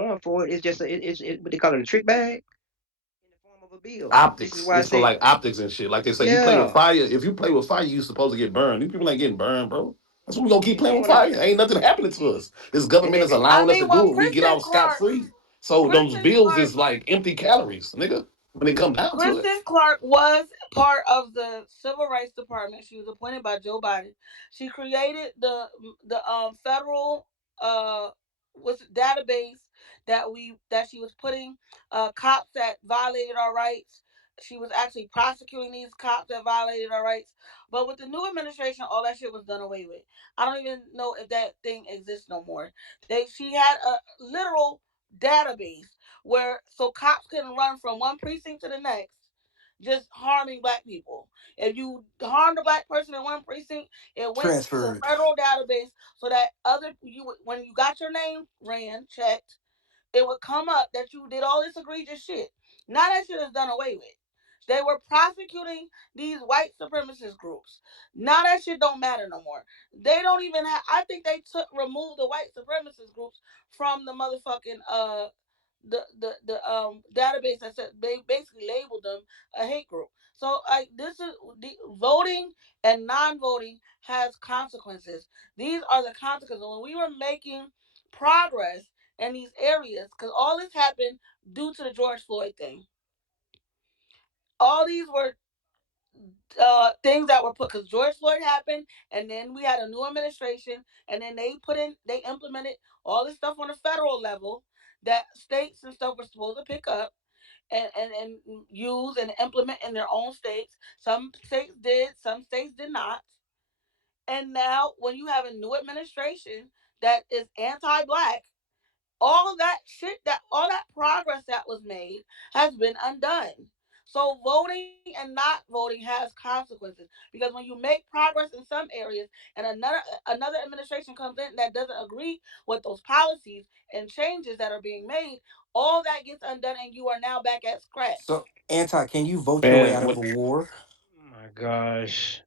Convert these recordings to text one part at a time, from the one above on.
going for it. It's just it's what they call it, a trick bag in the form of a bill. This is Optics. why I It's for say, like optics and shit. Like they say, you play with yeah, fire. If you play with fire, you supposed to get burned. These people ain't getting burned, bro. That's why we gonna keep and playing then with when I fire. Ain't nothing happening to us. This government is I allowing us to mean, well, do it. We get Kristen off scot Clark, free. So those Kristen bills Clark is like empty calories, nigga. When it come down to it. Kristen Clark was part of the Civil Rights Department. She was appointed by Joe Biden. She created the federal uh was database that she was putting cops that violated our rights. She was actually prosecuting these cops that violated our rights. But with the new administration, all that shit was done away with. I don't even know if that thing exists no more. She had a literal database where so cops can run from one precinct to the next just harming black people. If you harmed a black person in one precinct, it went to the Transferred. federal database so that other you when you got your name ran checked, it would come up that you did all this egregious shit. Now that shit is done away with. They were prosecuting these white supremacist groups. Now that shit don't matter no more. They don't even have. I think they took removed the white supremacist groups from the motherfucking the database that said they basically labeled them a hate group. So like this is the voting and non-voting has consequences. These are the consequences. When we were making progress in these areas, because all this happened due to the George Floyd thing. All these were things that were put because George Floyd happened, and then we had a new administration, and then they implemented all this stuff on the federal level that states and stuff were supposed to pick up and use and implement in their own states. Some states did, some states did not. And now, when you have a new administration that is anti-black, all of that shit that all that progress that was made has been undone. So voting and not voting has consequences because when you make progress in some areas and another administration comes in that doesn't agree with those policies and changes that are being made, all that gets undone and you are now back at scratch. So, anti, can you vote your way Man, out when of a war? oh my gosh,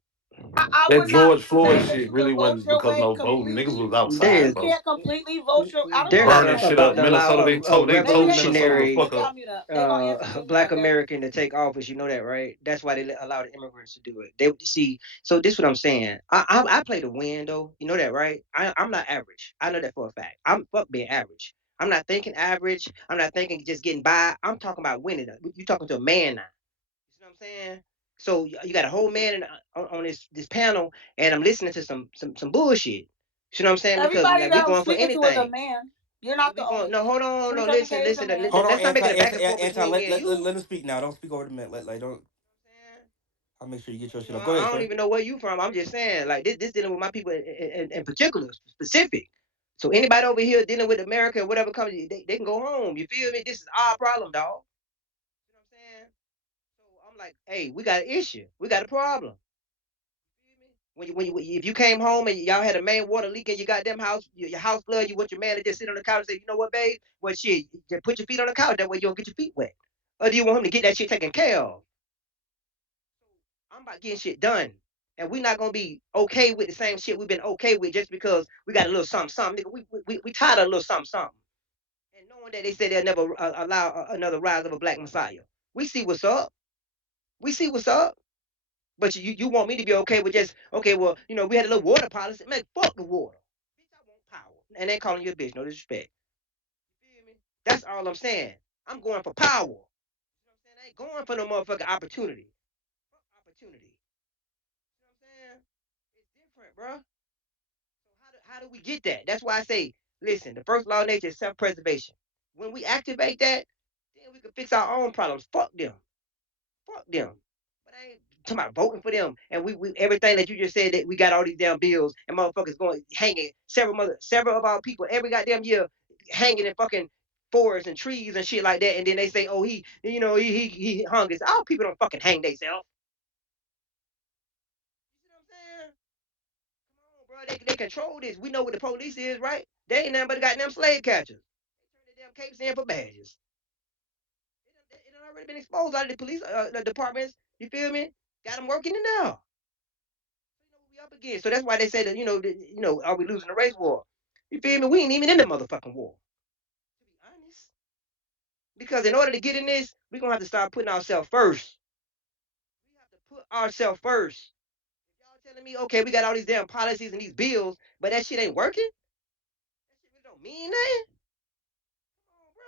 I that would not George Floyd say that shit you really can vote wasn't your because way no voting. Niggas completely. was they outside, You bro. can't completely vote your. I don't know they're why not you Burning gonna got shit me up. about to muted. allow Minnesota, a they Maybe told they can Minnesota hear to me. revolutionary fuck Maybe up. I'll mute up. They gonna answer to me when I black get done. American to take office. You know that, right? That's why allow the immigrants to do it. They see. So this what I'm saying. I play to win though. You know that, right? I'm not average. I know that for a fact. I'm fuck being average. I'm not thinking average. I'm not thinking just getting by. I'm talking about winning. You talking to a man now. You see what I'm saying? So you got a whole man on this panel, and I'm listening to some bullshit. You know what I'm saying? Because Everybody like we that I'm going for speaking to is a anything. man. You're not the We only going no, one. hold on, Three no, Seven listen, K is a listen. man. Hold on, Let's not make anti, it a back anti, and forth anti. between me and you. Let him speak now. Don't speak over the man. Like, don't. I'll make sure you get your You shit know, up. Go ahead, I don't sir. even know where you from. I'm just saying, like this dealing with my people in particular, specific. So anybody over here dealing with America or whatever comes, they can go home. You feel me? This is our problem, dog. You know what I'm saying? So I'm like, hey, we got an issue. We got a problem. You feel me? If you came home and y'all had a main water leak in your goddamn house, your house flood, you want your man to just sit on the couch and say, you know what, babe? Well, shit, just put your feet on the couch. That way you don't get your feet wet. Or do you want him to get that shit taken care of? I'm about getting shit done. And we're not gonna be okay with the same shit we've been okay with just because we got a little something, something. Nigga, we tired of a little something, something. And knowing that they say they'll never allow another rise of a black messiah. We see what's up. We see what's up. But you want me to be okay with just, okay, well, we had a little water policy. Man, fuck the water. Bitch, I want power. And they calling you a bitch, no disrespect. You feel me? That's all I'm saying. I'm going for power. You know what I'm saying? I ain't going for no motherfucking opportunity. Fuck opportunity. You know what I'm saying? It's different, bro. So how do we get that? That's why I say, listen, the first law of nature is self-preservation. When we activate that, then we can fix our own problems. Fuck them. Fuck them. But I ain't talking about voting for them. And we everything that you just said that we got all these damn bills and motherfuckers going hanging several of our people every goddamn year hanging in fucking forests and trees and shit like that. And then they say, oh, he hung his. Our people don't fucking hang themselves. You see what I'm saying? Come on, bro. They control this. We know what the police is, right? They ain't nothing but goddamn slave catchers. They turn their damn capes in for badges. It done already been exposed out of the police the departments. You feel me? Got them working it now. So you know what we up against. So that's why they say that are we losing the race war? You feel me? We ain't even in the motherfucking war. To be honest. Because in order to get in this, we're gonna have to start putting ourselves first. We have to put ourselves first. Y'all telling me, okay, we got all these damn policies and these bills, but that shit ain't working? That shit really don't mean nothing? Come on, bro.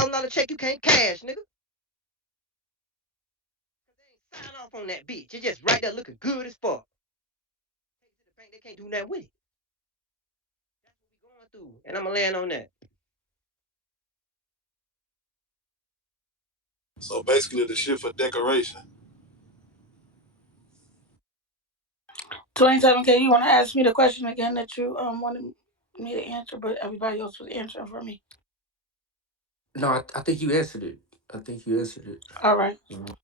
Like $100, $1,000 check you can't cash, nigga. Cause they ain't sign off on that bitch. It's just right there looking good as fuck. Take it to the bank, they can't do nothing with it. That's what we going through. And I'ma land on that. So basically, the shit for decoration. 27K, you want to ask me the question again that you wanted me to answer, but everybody else was answering for me. No, I think you answered it. I think you answered it. All right. Mhm.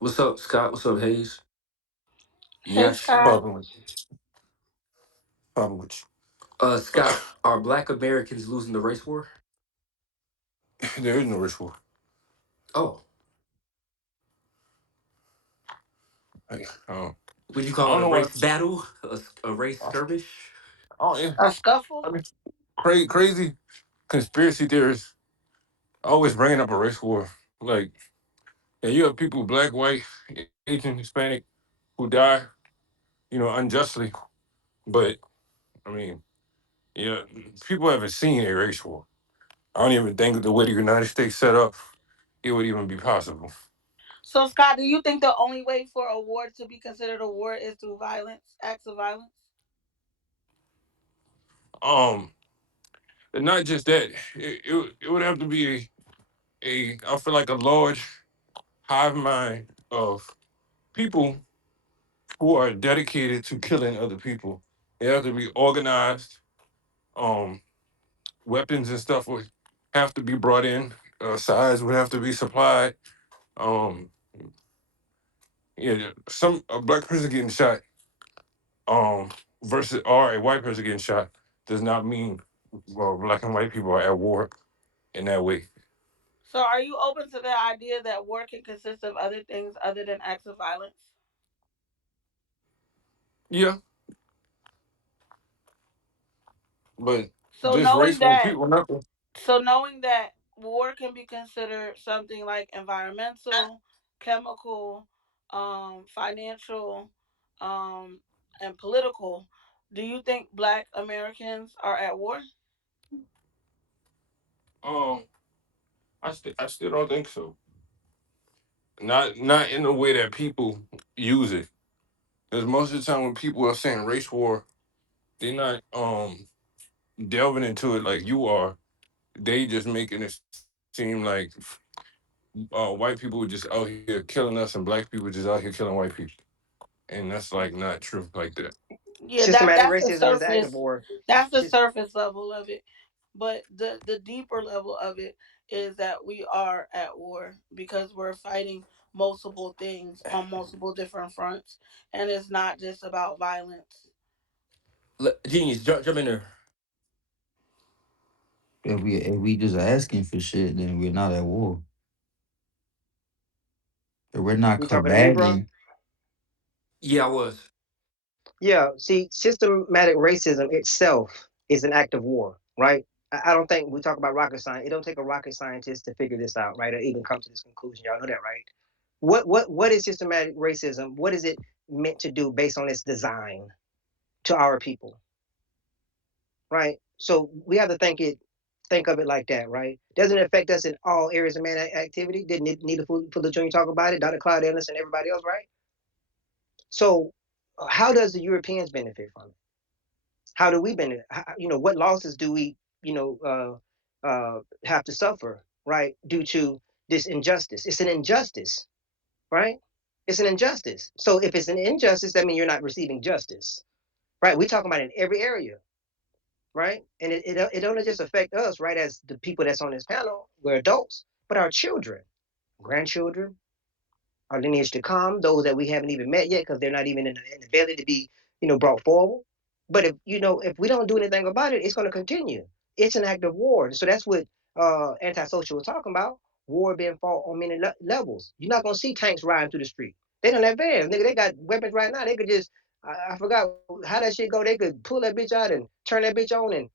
What's up, Scott? What's up, Hayes? Hey, Yashi. Scott. Problem with problem with Scott, are Black Americans losing the race war? you. There is no rich war. Oh, I would you call it don't a know why. race battle? A race I skirmish? don't. Yeah. A scuffle? I mean, crazy conspiracy theorists always bringing up a race war. Like, yeah, you have people, black, white, Asian, Hispanic, who die, unjustly. But I mean, yeah, people haven't seen a race war. I don't even think the way the United States set up, it would even be possible. So, Scott, do you think the only way for a war to be considered a war is through violence, acts of violence? Um, and not just that, it would have to be I feel like a large hive mind of people who are dedicated to killing other people. They have to be organized. Um, Weapons and stuff would have to be brought in. Size would have to be supplied. Um, yeah, some a black person getting shot, um, versus or a white person getting shot does not mean well black and white people are at war in that way. So, are you open to the idea that war can consist of other things other than acts of violence? Yeah, but So, just knowing race on that people, nothing. So knowing that war can be considered something like environmental, chemical, financial, um, and political, do you think Black Americans are at war? Um, I still don't think so. Not in the way that people use it. Because most of the time when people are saying race war, they're not delving into it like you are. They just making it seem like white people were just out here killing us and black people just out here killing white people, and that's like not true like that. Yeah, Systematic that's the racism is the act of surface. war. That's the Sys- surface level of it. But the deeper level of it is that we are at war because we're fighting multiple things on multiple different fronts, and it's not just about violence. Genius, jump in there. If we just asking for shit, then we're not at war. If we're not you talking to me, bro? combating, Yeah, I was. Yeah. See, systematic racism itself is an act of war, right? I don't think we talk about rocket science. It don't take a rocket scientist to figure this out, right? Or even come to this conclusion. Y'all know that, right? What is systematic racism? What is it meant to do based on its design to our people, right? So we have to think of it like that, right? Doesn't it affect us in all areas of man activity? Didn't it need for the joint talk about it? Dr. Cloud Ellis and everybody else, right? So how does the Europeans benefit from it? How do we benefit? What losses do we, you know, have to suffer, right, due to this injustice? It's an injustice, right? It's an injustice. So if it's an injustice, that means you're not receiving justice, right? We're talking about in every area, right? And it don't just affect us, right, as the people that's on this panel, we're adults, but our children, grandchildren, our lineage to come, those that we haven't even met yet because they're not even in the belly to be, brought forward. But if we don't do anything about it, it's going to continue. It's an act of war. So that's what antisocial was talking about. War being fought on many levels. You're not going to see tanks riding through the street. They don't have vans, nigga. They got weapons right now. They could just, I forgot how that shit go. They could pull that bitch out and turn that bitch on and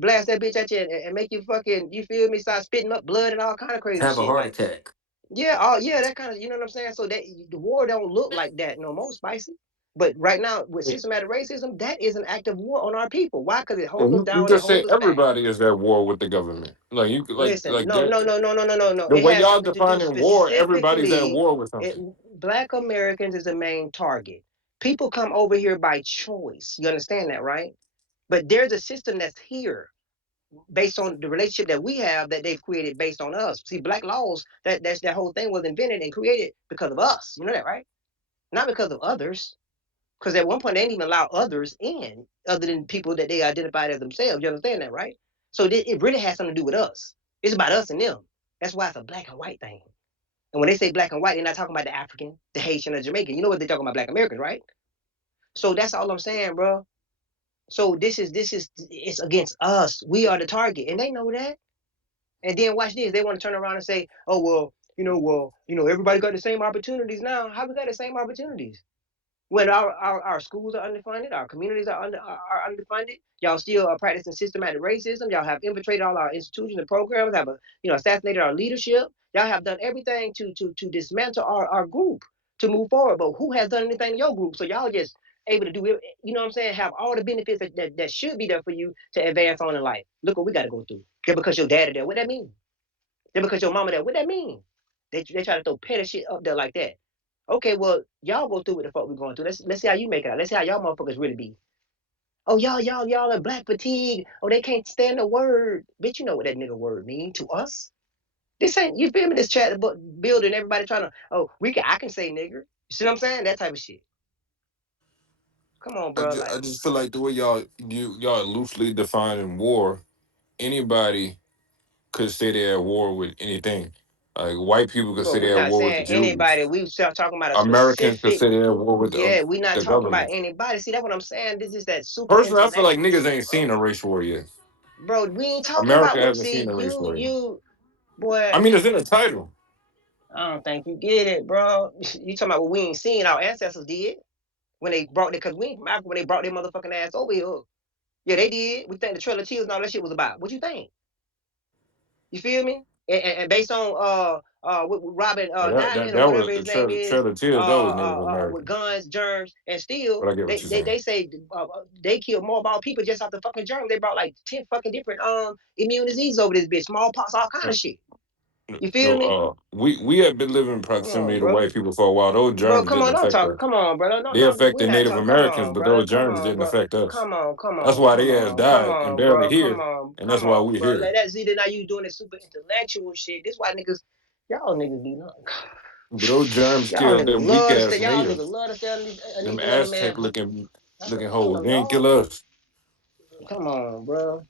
blast that bitch at you and make you fucking, you feel me, start spitting up blood and all kind of crazy Have a shit. heart Like, attack. yeah, oh yeah, that kind of, you know what I'm saying. So that the war don't look like that no more, spicy. But right now with systematic racism, that is an act of war on our people. Why? Because it And holds us you down, it just say holds us back. everybody is at war with the government. Like you could Listen, like no, that. no, no, no, no, no, no, no. The It way has y'all something to do defining war, everybody's at specifically. war with It, something. Black Americans is the main target. People come over here by choice. You understand that, right? But there's a system that's here based on the relationship that we have that they've created based on us. See, black laws, that whole thing was invented and created because of us. You know that, right? Not because of others. Because at one point they didn't even allow others in, other than people that they identified as themselves. You understand that, right? So it really has something to do with us. It's about us and them. That's why it's a black and white thing. And when they say black and white, they're not talking about the African, the Haitian, or Jamaican. You know what they're talking about? Black Americans, right? So that's all I'm saying, bro. So this is it's against us. We are the target, and they know that. And then watch this. They want to turn around and say, "Oh well, everybody got the same opportunities now." How we got the same opportunities? When our schools are underfunded, our communities are underfunded. Y'all still are practicing systematic racism. Y'all have infiltrated all our institutions and programs. Have assassinated our leadership. Y'all have done everything to dismantle our group to move forward. But who has done anything in your group? So y'all just able to do it. You know what I'm saying? Have all the benefits that should be there for you to advance on in life. Look what we got to go through. Just because your daddy there, what that mean? Just because your mama there, what that mean? They try to throw petty shit up there like that. Okay, well, y'all go through what the fuck we going through. Let's see how you make it out. Let's see how y'all motherfuckers really be. Oh, y'all are black fatigue. Oh, they can't stand the word. Bitch, you know what that nigga word mean to us. This ain't, you feel me? This chat building, everybody trying to, oh, I can say nigger. You see what I'm saying? That type of shit. Come on, bro. I Like, just feel like the way y'all loosely defining war, anybody could say they're at war with anything. Like white people could bro, say we they're at not war with the saying Jews. anybody. We start talking about a Americans could specific, say they're at war with yeah, we not the talking about government. anybody. See, that's what I'm saying. This is that super Personally, I feel like intellectual niggas shit, ain't seen bro. a race war yet. Bro, we ain't talking America about what, hasn't see, seen a race war yet. boy, I mean, it's in the title. I don't think you get it, bro. You talking about what we ain't seen our ancestors did when they brought it, because we ain't from Africa when they brought their motherfucking ass over here. Yeah, they did. We think the Trail of Tears and all that shit was about. What you think? You feel me? And based on with Robin But Diamond or that whatever was his name is, Trail of Tears. That was Native with American. guns, germs, and steel, But I get what they you're they, saying. they say they killed more about people just off the fucking germs. They brought like 10 fucking different immune diseases over this bitch, smallpox, all kind of shit. You feel me? We have been living in Come on, proximity to bro. white people for a while. Those Bro, germs come didn't on, don't affect talk. us. Come on, bro. They We affected not Native talking. Come Americans, on, but brother. those Come germs on, didn't bro. affect us. Come on, come That's on, why come they has on, come died and on, barely bro. Come here, on, and that's come why on, we bro. here. Like that, see, then now you doing this super intellectual shit. This why niggas, y'all niggas be But those germs y'all killed niggas them weak love to ass stay. Y'all niggas natives, love to stay underneath them another Aztec man. looking I don't hoes. know, They ain't kill y'all. us. Come on, bro.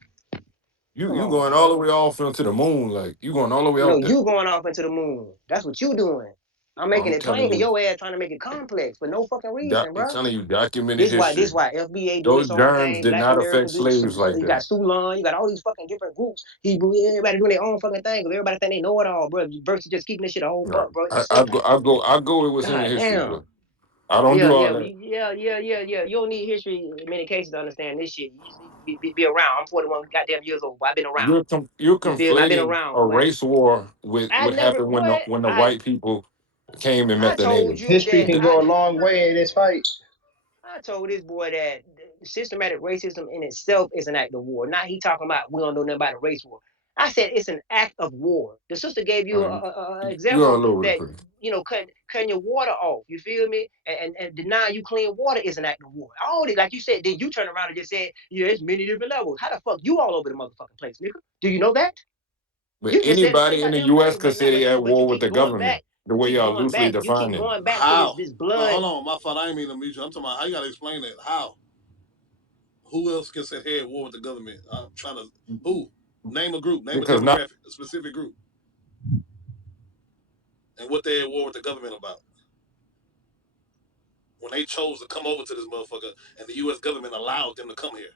Come You going on, all the bro. way off into the moon, like you going all the way No, out there. you going off into the moon. That's what you doing. I'm making I'm it telling plain to you, your ass, trying to make it complex for no fucking reason, I'm bro. telling you, documented This history. why FBA do Those its own germs thing. did Black not affect Americans do. slaves like You got that. Sulan. You got all these fucking different groups. Hebrew. Everybody doing their own fucking thing. Cause everybody think they know it all, bro. Versus just keeping this shit a whole No, buck, bro. It's simple. I go with what's in the God history damn. book. I don't Yeah, do all yeah, that. yeah. You don't need history in many cases to understand this shit. You just need to be around. I'm 41 goddamn years old. Boy. I've been around. You're You feel me? I've been conflating around, a boy. race war with I what never, happened boy. when the white people came and I met the told natives. you History that can go a long way in this fight. I told this boy that systematic racism in itself is an act of war. Not he talking about we don't know nothing about a race war. I said it's an act of war. The sister gave you Uh, a you're example all over the that place. cutting your water off. You feel me? And denying you clean water is an act of war. All this, like you said, then you turn around and just said, yeah, it's many different levels. How the fuck you all over the motherfucking place, nigga? Do you know that? But You just said the same anybody in the goddamn U.S. thing, could but now, say they at but you war with keep the going back. government, the way y'all loosely You keep defining. going back to How? this No, blood. hold on. My fault. I ain't mean to mute you. I'm talking about how you got to explain that. How? Who else can say hey at war with the government? I'm trying to. Who? Name a group. Name a Because not demographic. A specific group. And what they at war with the government about? When they chose to come over to this motherfucker and the U.S. government allowed them to come here.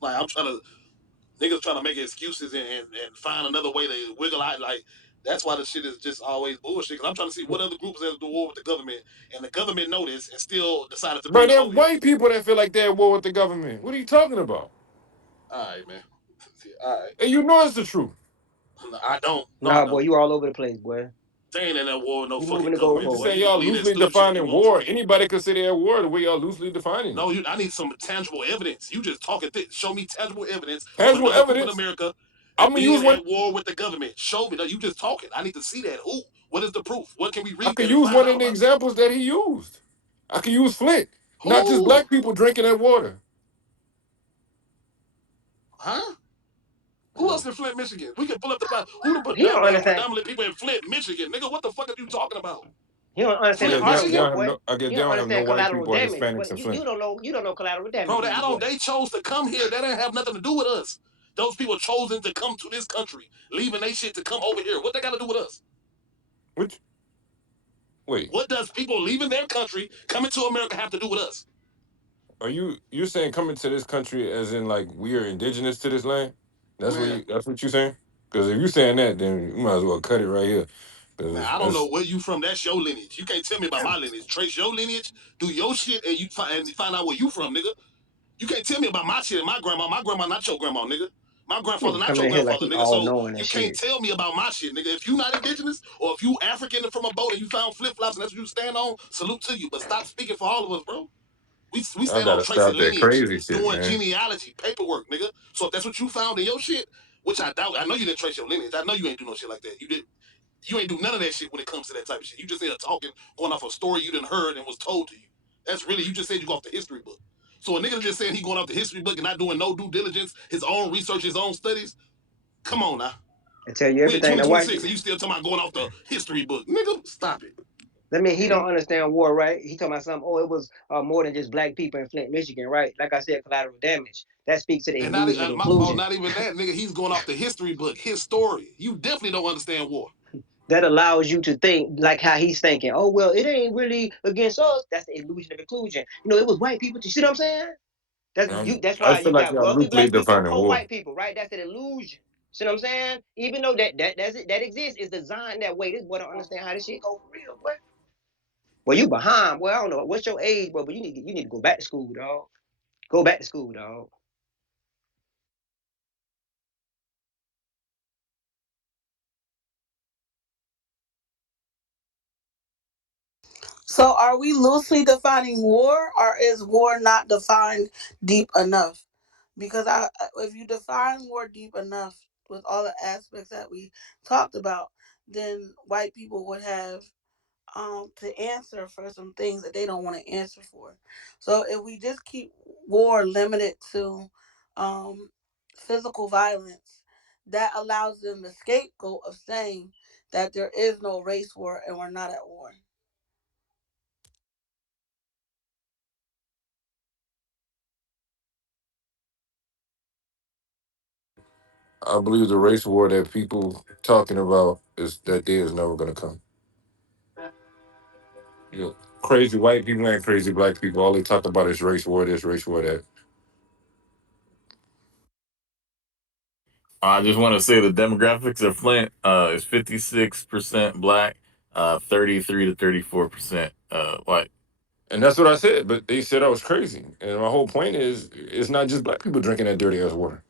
Like I'm trying to niggas trying to make excuses and find another way to wiggle out. Like that's why the shit is just always bullshit. Because I'm trying to see what other groups have to war with the government, and the government noticed and still decided to bring Bro, them there over here. white people that feel like they're at war with the government. What are you talking about? All right, man. All right. And you know it's the truth. I don't. No, I Nah, boy, don't. you all over the place, boy. They ain't in that war with no You moving fucking the government, I'm just boy. goalpost. saying You can y'all believe that loosely stupid shit if you defining want to. war. Anybody consider that war the way y'all loosely defining it. No, I need some tangible evidence. You just talking. Show me tangible evidence of Tangible another group in evidence. America I'm gonna being use one. at war with the government. Show me. No, you just talking. I need to see that. Who? What is the proof? What can we I read could that and use find one out of the about it? examples that he used. I could use Flint. Not just Who? black people drinking that water. Huh? Who Uh, else in Flint, Michigan? We can pull up the who the He don't understand. predominant people in Flint, Michigan, nigga. What the fuck are you talking about? He don't understand the Flint, argument, Michigan, boy. I guess He they don't don't have no understand white collateral people or damage. Hispanics But in you Flint. don't know collateral damage, bro. do I you, don't. boy? They chose to come here. That didn't have nothing to do with us. Those people chosen to come to this country, leaving they shit to come over here. What they got to do with us? Which wait, What does people leaving their country coming to America have to do with us? you're saying coming to this country as in like we are indigenous to this land? Man, That's what you're saying? Because if you're saying that, then you might as well cut it right here. man, Because I don't know that's where you from. That's your lineage. You can't tell me about my lineage. Trace your lineage, do your shit, and find out where you from, nigga. You can't tell me about my shit and my grandma. My grandma not your grandma, nigga. My grandfather Nigga not coming your in here like grandfather, he nigga. all So knowing and you can't shit. tell me about my shit, nigga. If you not indigenous or if you African from a boat and you found flip flops and that's what you stand on, salute to you. But stop speaking for all of us, bro. We I stand on gotta tracing stop that lineage, crazy shit, doing man. genealogy, paperwork, nigga. So if that's what you found in your shit, which I doubt, I know you didn't trace your lineage. I know you ain't do no shit like that. You ain't do none of that shit when it comes to that type of shit. You just end up talking, going off a story you didn't heard and was told to you. That's really you just said you go off the history book. So a nigga just saying he going off the history book and not doing no due diligence, his own research, his own studies. Come on now. I tell you We in everything. Now watch 2026 it. and you still talking about going off the history book. Nigga, stop it. That mean he don't And understand war, right? He talking about something. Oh, it was more than just black people in Flint, Michigan, right? Like I said, collateral damage. That speaks to the And not illusion of my fault, inclusion. not even that, nigga. He's going off the history book, his story. You definitely don't understand war. That allows you to think like how he's thinking. Oh well, it ain't really against us. That's the illusion of inclusion. It was white people. You see what I'm saying? That's I why feel you like got y'all wealthy loosely black people and defining poor war. white people, right? That's an illusion. See what I'm saying? Even though that exists, is designed that way. This boy don't understand how this shit go for real, boy. Well, you behind. Well, I don't know what's your age, bro, but you need to go back to school, dog. Go back to school, dog. So are we loosely defining war, or is war not defined deep enough? Because if you define war deep enough with all the aspects that we talked about, then white people would have to answer for some things that they don't want to answer for. So if we just keep war limited to um, physical violence, that allows them the scapegoat of saying that there is no race war and we're not at war. I believe the race war that people talking about is that day is never gonna come. Crazy white people and crazy black people, all they talk about is race war, this, race war, that. I just want to say the demographics of Flint is 56% black, 33 to 34% white. And that's what I said, but they said I was crazy. And my whole point is, it's not just black people drinking that dirty ass water.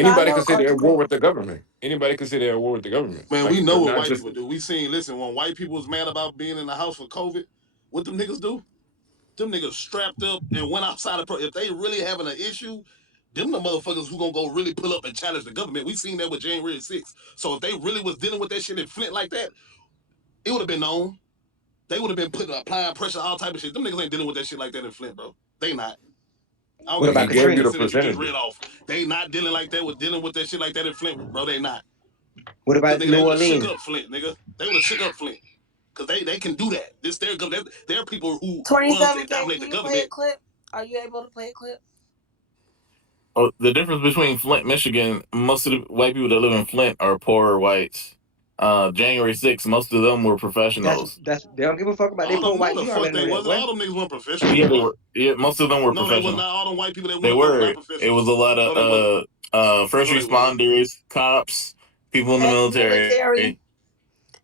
Now I Anybody can know. say they're at war with the government. Anybody can say they're at war with the government. Man, we Like, know what not white just. people do. We seen, listen, when white people was mad about being in the house for COVID, what them niggas do? Them niggas strapped up and went outside of if they really having an issue, them the motherfuckers who gonna go really pull up and challenge the government. We seen that with January 6th. So if they really was dealing with that shit in Flint like that, it would have been known. They would have been putting applying pressure, all type of shit. Them niggas ain't dealing with that shit like that in Flint, bro. They not. I don't What give a about He shit what gave you Katrina? the percentage you just percentages. read off. They not dealing like that with dealing with that shit like that in Flint, bro. They not. What Cause about nigga, they New would have shook Orleans? up Flint, nigga. They would have shook up Flint. Cause they can do that. This their government. They're people who runs and 27K, dominate can the you play a government. clip? Are you able to play a clip? Oh, the difference between Flint, Michigan, most of the white people that live in Flint are poorer whites. January 6th, most of them were That's professionals. that's they don't give a fuck about they All poor them, no, whites. the You fuck already they know that, wasn't. boy. All them niggas weren't Yeah, professionals. they were. Yeah, most of them were No, they was professional. not. All them white people that went They up there was not were. It was professionals. a lot No, they wasn't. of first No, they wasn't. responders, cops, people in the military. Ex-military,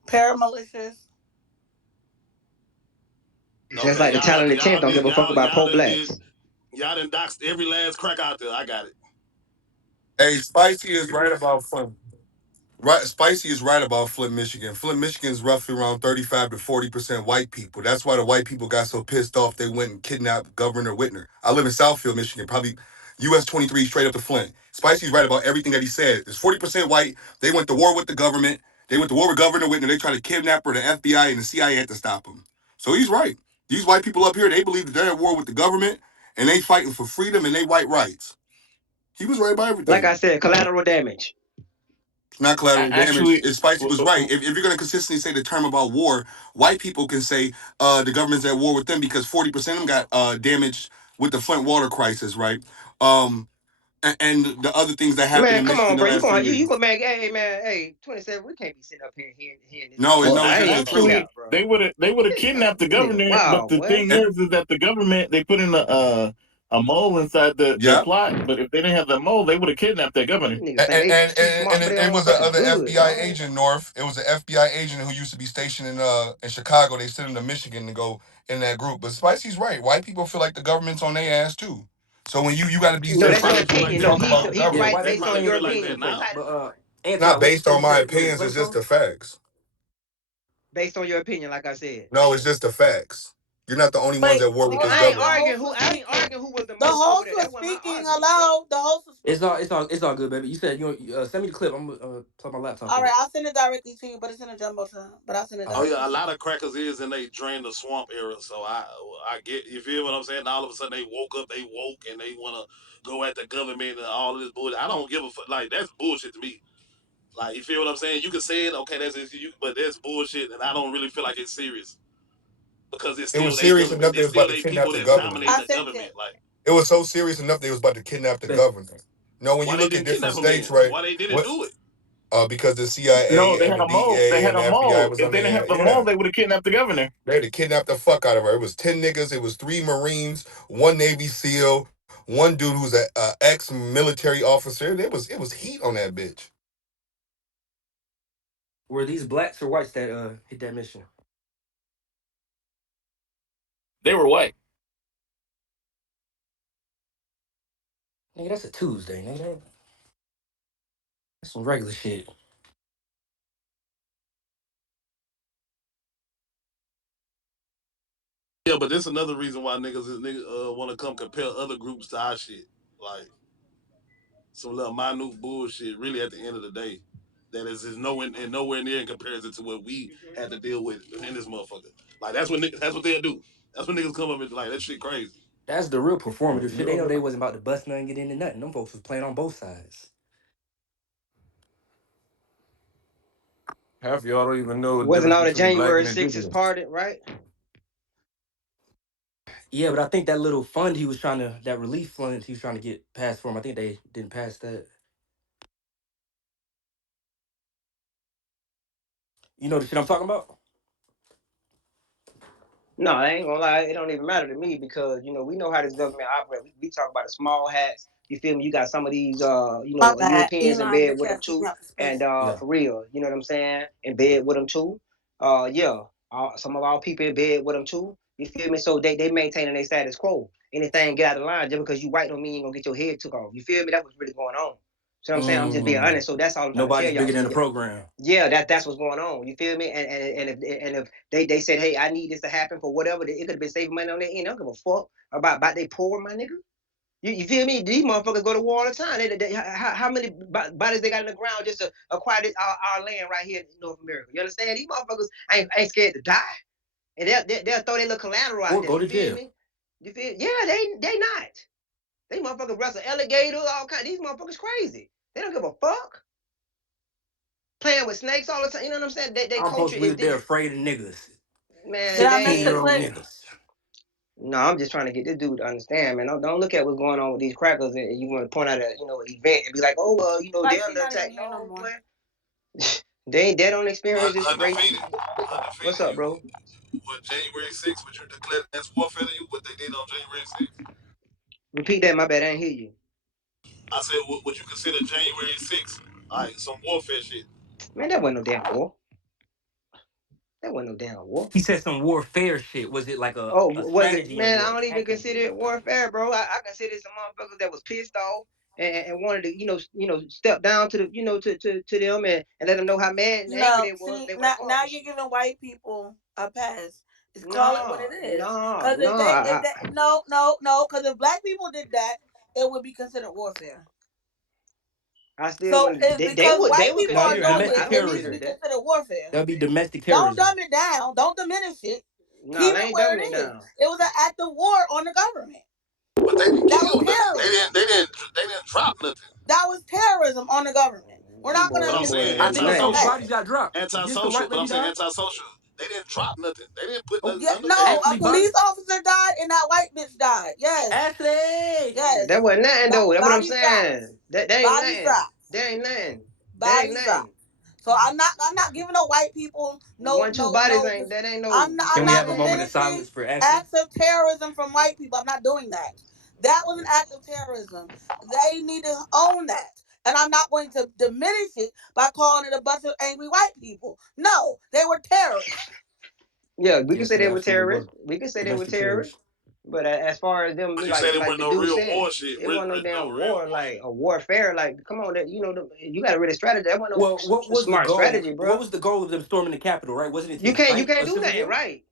paramilitias. Just Okay, like the talented tenth don't give a fuck about y'all poor done blacks. did y'all done doxed every last crack out there. I got it. Hey, Spicy is right about Flint. Right, Spicy is right about Flint, Michigan. Flint, Michigan is roughly around 35 to 40% white people. That's why the white people got so pissed off they went and kidnapped Governor Whitner. I live in Southfield, Michigan, probably US 23 straight up to Flint. Spicy's right about everything that he said. It's 40% white. They went to war with the government. They went to war with Governor Whitner. They tried to kidnap her. The FBI and the CIA had to stop him. So he's right. These white people up here, they believe that they're at war with the government and they fighting for freedom and they white rights. He was right about Like I everything. said, collateral damage. Not collateral damage. Actually, If Spicy was right. If you're going to consistently say the term about war, white people can say the government's at war with them because 40% of them got damaged with the Flint water crisis, right? Um, and the other things that happened Man, in come Michigan on, the bro. You last few going you years. go man, hey man, hey, 27, we can't be sitting up here hearing this No, well, bullshit. no, it's I just ain't the even gonna truth. actually, cap, bro. they would have kidnapped the This nigga governor, but wow, the boy. thing And, is that the government they put in a mole inside the yeah. plot. But if they didn't have the mole, they would have kidnapped that governor. These niggas And, think they too and smart for their it own was a fucking other good, FBI dog. agent, North. It was an FBI agent who used to be stationed in Chicago. They sent him to Michigan to go in that group. But Spicy's right. White people feel like the government's on their ass too. So when you got to be No, They that's your probably sensitive feel when like you opinion. that No, talk now. about the he's Yeah, government. right white They based people on probably think your they feel like do. that opinion. So now. how Anti, Not what based on you my said? opinions. What It's is just on? the facts. based on your opinion, like I said. No, it's just the facts. You're not the only ones Wait, at war with this I ain't the government. host arguing was I ain't speaking. arguing who was the The most over host there. was That wasn't my speaking. argument, bro. Hello, the host was speaking. It's all good, baby. You said send me the clip. I'm gonna plug my laptop All right, in. I'll send it directly to you, but it's in a jumbo time. But I'll send it All Oh right. directly yeah, a to you. lot of crackers is in they drain the swamp era. So I get you feel what I'm saying. All of a sudden they woke up, they woke, and they want to go at the government and all of this bullshit. I don't give a fuck. Like that's bullshit to me. Like you feel what I'm saying? You can say it, okay, you, but that's bullshit, and I don't really feel like it's serious because it's It still was a serious government. enough they It's was about still to a kidnap people the that's governor. dominating I the sent it. government. Like It was so serious enough they was about to kidnap the Bet. governor. No, when why you they look at didn't different kidnap him states, then? right? Why they didn't What? do it? Because the No, CIA they and had the a mole. They DEA had and the a FBI mole. was If on they didn't have their the mole, yeah. they would have kidnapped the governor. They had to kidnap the fuck out of her. It was 10 niggas. It was 3 Marines, one Navy SEAL, one dude who's a ex-military officer. It was heat on that bitch. Were these blacks or whites that hit that mission? They were white. Nigga, that's a Tuesday, nigga. That's some regular shit. Yeah, but that's another reason why want to come compare other groups to our shit. Like some little minute bullshit. Really, at the end of the day, that is nowhere near in comparison to what we had to deal with in this motherfucker. Like that's what they'll do. That's when niggas come up and like that shit crazy. That's the real performative shit. They know You they wasn't about to bust nothing, get into nothing. Them folks was playing on both sides. Half of y'all don't even know the Wasn't difference all the between black January and 6th indigenous. parted, right? Yeah, but I think that little fund he was trying to, that relief fund he was trying to get passed for him, I think they didn't pass that. You know the shit I'm talking about? No, I ain't gonna lie. It don't even matter to me because we know how this government operates. We talk about the small hats. You feel me? You got some of these, My bad. Europeans in Elon bed been with them trying to keep me too, out the and space. Yeah. for real, you know what I'm saying? In bed with them too. Yeah, some of our people in bed with them too. You feel me? So they maintaining their status quo. Anything get out of line just because you white don't mean you ain't gonna get your head took off. You feel me? That's what's really going on. So I'm saying I'm just being Mm, honest. So that's all I'm trying to tell nobody's y'all. bigger So than the yeah, program. yeah, that's what's going on. You feel me? And if they said, hey, I need this to happen for whatever, it could have been saving money on their end. I don't give a fuck about they poor, my nigga. You feel me? These motherfuckers go to war all the time. How many bodies they got in the ground just to acquire our land right here in North America? You understand? These motherfuckers ain't scared to die, and they'll throw their little collateral out Or there. go You to feel jail. me? You feel? Yeah, they not. They motherfuckers wrestle alligators, all kind. These motherfuckers crazy. They don't give a fuck. Playing with snakes all the time. You know what I'm saying? They I'm supposed culture to is believe they're this. afraid of niggas. Man, Did I they miss 16 the year old ain't. clip? niggas. No, I'm just trying to get this dude to understand, man. Don't look at what's going on with these crackers and you want to point out a event and be like, oh well, they Like she under not even attack. here no No, more. boy, they don't experience this race. Undefeated, What's undefeated. up, You bro? what January 6th? What you declared as warfare to you? What they did on January 6th? Repeat that. My bad. I didn't hear you. I said, what you consider January 6th? Like some warfare shit. Man, that wasn't no damn war. That wasn't no damn war. He said some warfare shit. Was it like Oh, a was it? strategy of Man, I war don't even tactic? consider it warfare, bro. I consider some motherfuckers that was pissed off and wanted to, step down to the, to them and let them know how mad and angry No, they was. see, They went now and caused now the you're shit. giving white people a pass. Just call it what No, it is. no, Because no. if they no no no, because if black people did that, it would be considered warfare. I still So wouldn't. it's because They white would people No, are consider. it'd be I doing would. it, domestic I would it needs to consider be terrorism. that. considered warfare. That'd be domestic Don't terrorism. dumb it down. Don't diminish it. No, Keep they it ain't where dumbing it it is. down. It was an act of war on the government. But they didn't That was kill nothing. terrorism. They didn't drop nothing. That was terrorism on the government. We're not But gonna I'm Them just boys saying ain't I do think a dismiss couple nothing. that. bodies got dropped. Did some antisocial. white But I'm lady saying die? antisocial. They didn't drop nothing. They didn't put nothing Yeah, under. They no, didn't. a Ashley police body? officer died and that white bitch died. Yes, Ashley! That yes. wasn't nothing though. That's what I'm Bodies dropped. saying. That ain't Bodies nothing. dropped. That ain't nothing. That ain't Bodies dropped. nothing. So I'm not giving no white people One, two bodies ain't. That ain't no. You I'm Can feel we me? not have a moment of diminishing silence for Ashley? acts of terrorism from white people. I'm not doing that. That was an act of terrorism. They need to own that. And I'm not going to diminish it by calling it a bunch of angry white people. No, they were terrorists. Yeah, we can Yes, say they they were absolutely terrorists. were. We can say they were Domestic terrorists. terrorists. But as far as them, But you like said it like wasn't the no dude real said, war shit. it wasn't no No damn real war, war like shit. a warfare. Like, come on, that you got to really strategy. That wasn't no Well, what was the smart goal? strategy, What bro. was the goal of them storming the Capitol, right? Wasn't it to You incite can't a do civil nothing, war? right?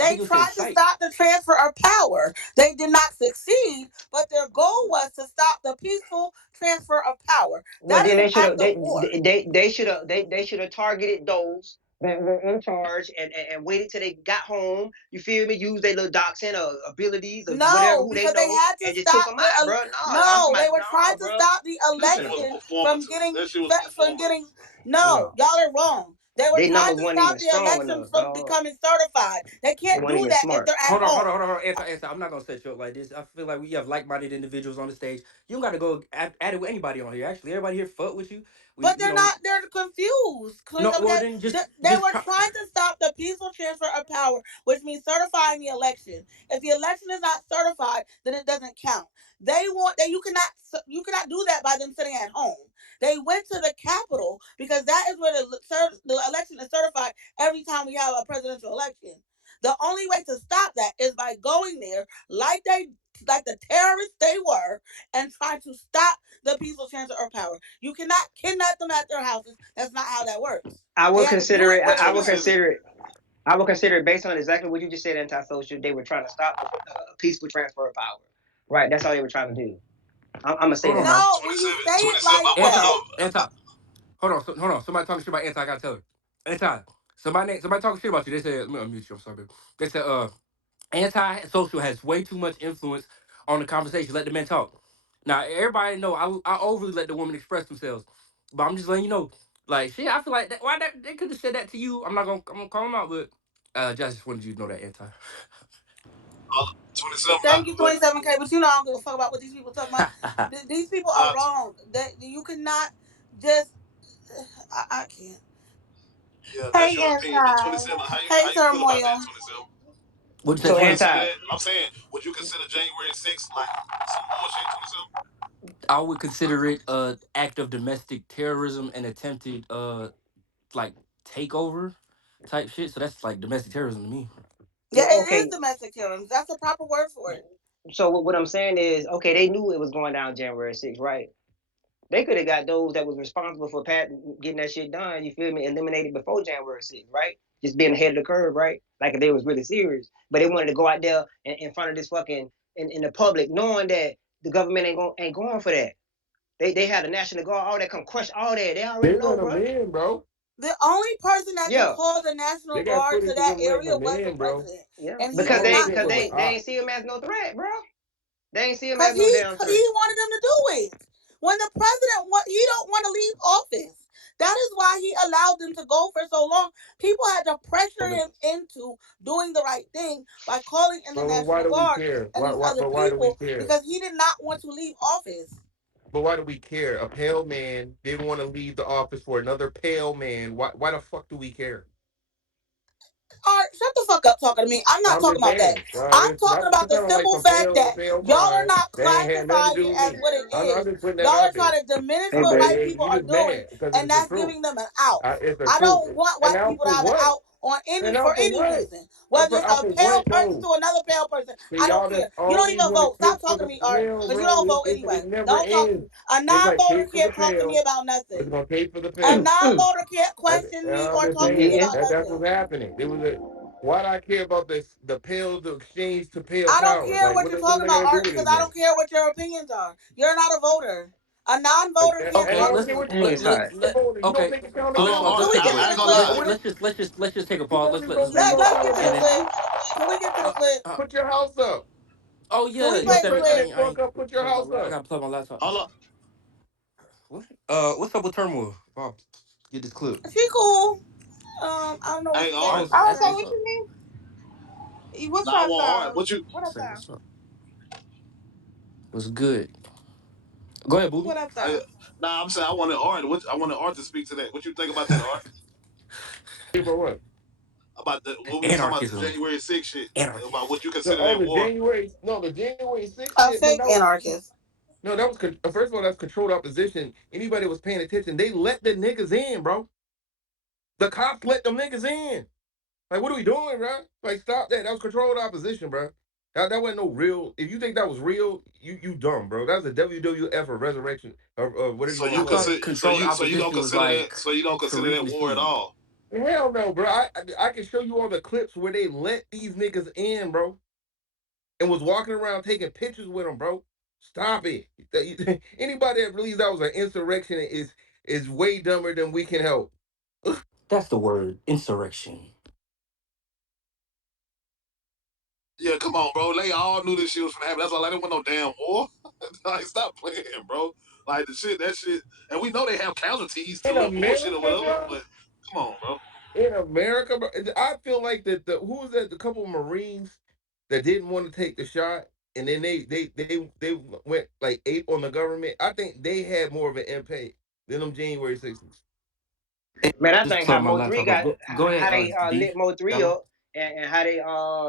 I think They it was to tried to incite. stop the transfer of power. They did not succeed, but their goal was to stop the peaceful transfer of power. Well, That is then an they should act have of war. they should have targeted those that were in charge and waited till they got home. You feel me? Use their little doxing or abilities or whatever No, who they because they know had to and just took stop them the. out, bro. No, I'm talking No, they about were trying no, to bro. stop the That shit was election performative. That shit was from getting. performative. No, No. y'all are wrong. They were They trying numbers to weren't stop even the strong election enough, from dog. becoming certified. They They can't weren't do even that if they're smart. at home. Hold on. Anti. I'm not gonna set you up like this. I feel like we have like-minded individuals on the stage. You don't got to go at it with anybody on here. Actually, everybody here fuck with you. We, But you they're know, not. They're confused. no. Well, Okay, then they just were try. trying to stop the peaceful transfer of power, which means certifying the election. If the election is not certified, then it doesn't count. They want that you cannot do that by them sitting at home. They went to the Capitol because that is where the election is certified every time we have a presidential election. The only way to stop that is by going there like the terrorists they were and trying to stop the peaceful transfer of power. You cannot kidnap them at their houses. That's not how that works. I They would have to do consider it it. where But they I you would live. consider consider it. I would consider it based on exactly what you just said, antisocial. They were trying to stop the peaceful transfer of power. Right. That's all they were trying to do. I'm gonna say Hold on that. now. No, when you 27, say it 27. like I want to that, know. Anti. Hold on. Somebody talking shit about anti. I gotta tell her. Anti. Somebody talking shit about you. They said, let me unmute you. I'm sorry, baby. They said, anti-social has way too much influence on the conversation. Let the men talk. Now, everybody know I overly let the women express themselves, but I'm just letting you know, like shit. I feel like that. Why that they could have said that to you. I'm gonna call them out, but just wanted you to know that anti. 27. thank you, But 27K. But you know, I don't give a fuck about what these people talking about. These people are uh, wrong. That you cannot just. I can't. yeah, that's Hey, your opinion. But Anti. 27. Hey, How you feel about that? turmoil. 27. What'd you say, Would So you twin? consider anti. that? I'm saying, would you consider January 6th like some bullshit? 27. I would consider it a act of domestic terrorism and attempted like takeover type shit. So that's like domestic terrorism to me. Yeah, Well, it is okay. domestic terrorism. That's the proper word for it. So what I'm saying is, okay, they knew it was going down January 6th, right? They could have got those that was responsible for getting that shit done. You feel me? Eliminated before January 6th, right? Just being ahead of the curve, right? Like if they was really serious, but they wanted to go out there in front of this fucking in the public, knowing that the government ain't going for that. They had the National Guard, all that come crush all that. They already They know, let them bro. in, bro. The only person that can Yeah, call the National They got Guard to footage of that them letting area them was the in, bro. president, yeah, and he because did All they not did because do was it they op. ain't see him as no threat, bro. They ain't see him because as no damn threat. he wanted them to do it. When the president he don't want to leave office. That is why he allowed them to go for so long. People had to pressure But him into doing the right thing by calling in the why National do we Guard care? and these other But why do we people care? because he did not want to leave office. But why do we care? A pale man didn't want to leave the office for another pale man. Why the fuck do we care? All right, shut the fuck up talking to me. I'm not I'm talking just about that. saying. I'm It's talking not about you the sound like simple some fact that pale y'all are mind. not They ain't had nothing to classifying do it with as me. what it I'm is. just putting that Y'all are out there. trying to diminish Hey, what bro. white people You are just doing, mad because and it's the that's truth. giving them an out. It's the I truth. don't want And white out people to for have an what? out on And any for off of any what? reason, whether it's Off a of pale what person though? to another pale person. So I don't y'all just care. You don't always even want to vote. Stop kick for talking to the me, Art, pale, because you bro. don't vote It anyway. never Don't talk to ends. me. A It's like non-voter cape for the can't talk to me pale. about It's nothing. gonna cape for the A pale. non-voter can't That's, question me I'm or just talk to me saying about Yeah. that that's what's nothing. happening. There was a why do I care about this? The pale, the exchange to pale I don't power. care Like what you're what talking am I about, gonna do Art, with because it I then? don't care what your opinions are. You're not a voter. A non-voter can't And Okay, I talk don't to let's care me. what you Dang, let it's think. let hot. The let. voter. You don't Okay, take Hold on, let's Can Art. we accountability. get to I the ain't gonna clip? lie. let's just take a You pause. don't Let's just let this gonna take lady no talk, Let's get to the and then clip. accountability. Can we get to the uh, clip? uh Put your house up. oh Can yeah, we you Your play the said I clip? ain't president I broke ain't up. Put your plug my house I up. gotta plug my laptop. Hold on. What? What's up with turmoil? Bob, get this clip. She cool. I don't know what Hey, she I got Art. was to I was asking like, say. what's what up. you mean? What's Now I up, want Art. though? What you What up, Say though? what's up. What's good? Go ahead, booby. What up, I, though? nah, I'm saying I wanted Art. I wanted Art to speak to that. What you think about that, Art? Hey, but what? About what we was talking about the Anarchism. January 6th shit. About what Anarchist. you consider that The war. January no the January 6th A shit. No, fake that was anarchist. no that was first of all that's controlled opposition. Anybody was paying attention, they let the niggas in, bro. The cops let them niggas in. Like, what are we doing, bro? Like, stop that. That was controlled opposition, bro. That wasn't no real. If you think that was real, you dumb, bro. That was a WWF or Resurrection or whatever you So want to I you call thought that. consider controlled so you don't opposition was consider like that so you don't consider Tariq that war at Nasheed. all. Hell no, bro. I can show you all the clips where they let these niggas in, bro, and was walking around taking pictures with them, bro. Stop it. Anybody that believes that was an insurrection is way dumber than we can help. That's the word, insurrection. Yeah, come on, bro. They all knew this shit was gonna happen. That's all. I didn't want no damn war. Like, stop playing, bro. Like that shit, and we know they have casualties to In the bullshit or America, whatever. bro. But come on, bro. In America, bro, I feel like that the who was that? The couple of Marines that didn't want to take the shot, and then they went like ape on the government. I think they had more of an impact than them January 6th. Man, I Just think plug how my Mo three laptop up. got Go ahead, how they D. lit Mo three Damo. up and how they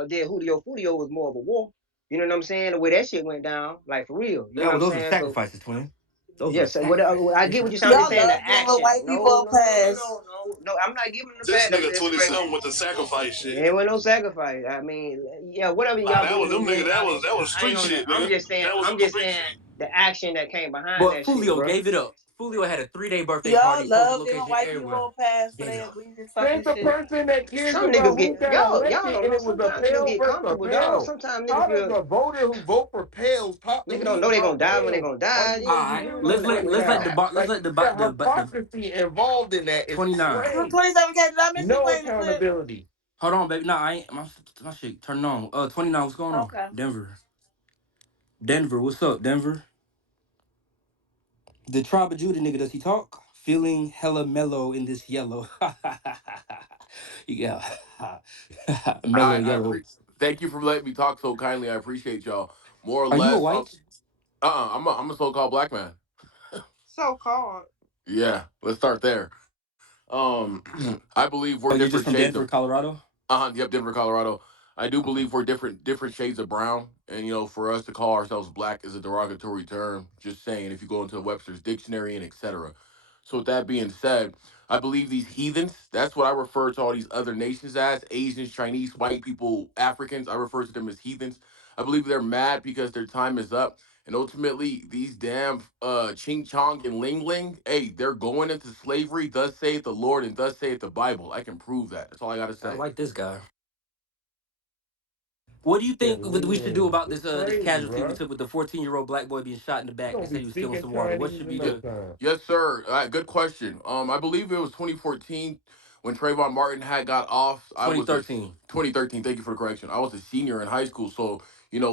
did Julio was more of a war. You know what I'm saying? The way that shit went down, like for real. You know Yeah, what well, I'm those are saying? So sacrifices, twin. Those are yes, sacrifices. I get what you're saying. I'm just Y'all saying the love giving action. white people a pass. No. I'm not giving them the This bad. That was nigga 27 insurrection. with the sacrifice shit. There was no sacrifice. I mean, yeah, whatever Nah, y'all that was believe them in, nigga. I That ain't, was I ain't street on that. shit, nigga. That was I'm some just street saying shit. the action that came behind But that shit, Fulio bro. gave it up. Fulio had a 3-day birthday party, Y'all posted love giving location white everywhere. people a pass for Gave it their up. egregious There's fucking a shit. person that cares Some about niggas who get got y'all elected, don't and know. it was a Sometimes niggas pale get versus a comfortable, dog. pale. Sometimes How niggas does feel a voter who vote for pales talk to niggas me don't know they gonna about die when they pales? gonna Are die. you All You right, don't know confused when they right gonna die. now? let's Like, let the hypocrisy involved in that is 29. 27K, crazy. did I miss you No playing the clip? accountability. Hold on, baby. No, I ain't my shit turning on. 29. What's going on? Okay. Denver. What's up, Denver? The tribe of Judah nigga. Does he talk? Feeling hella mellow in this yellow. Yeah, mellow yellow. Thank you for letting me talk so kindly. I appreciate y'all. More or Are you a less, white? I'm a so-called black man. So called. Yeah, let's start there. Um, I believe we're Oh, you're just different from shades Denver, of Colorado. Yep, Denver, Colorado. I do Okay. believe we're different shades of brown, and for us to call ourselves black is a derogatory term. Just saying, if you go into Webster's dictionary and etc. So with that being said, I believe these heathens. That's what I refer to all these other nations as: Asians, Chinese, white people, Africans. I refer to them as heathens. I believe they're mad because their time is up. And ultimately, these damn Ching Chong and Ling Ling, hey, they're going into slavery. Thus saith the Lord, and thus saith the Bible. I can prove that. That's all I gotta I say. like this guy. What do you Yeah, think that we should do about it's this crazy, casualty we bro. took with the 14-year-old black boy being shot in the You back? They don't said be he was stealing speaking some water. What Chinese should in be Ye- no the time. Yes, sir. Good question. I believe it was 2014 when Trayvon Martin had got off. I was 2013? 2013. Thank you for the correction. I was a senior in high school, so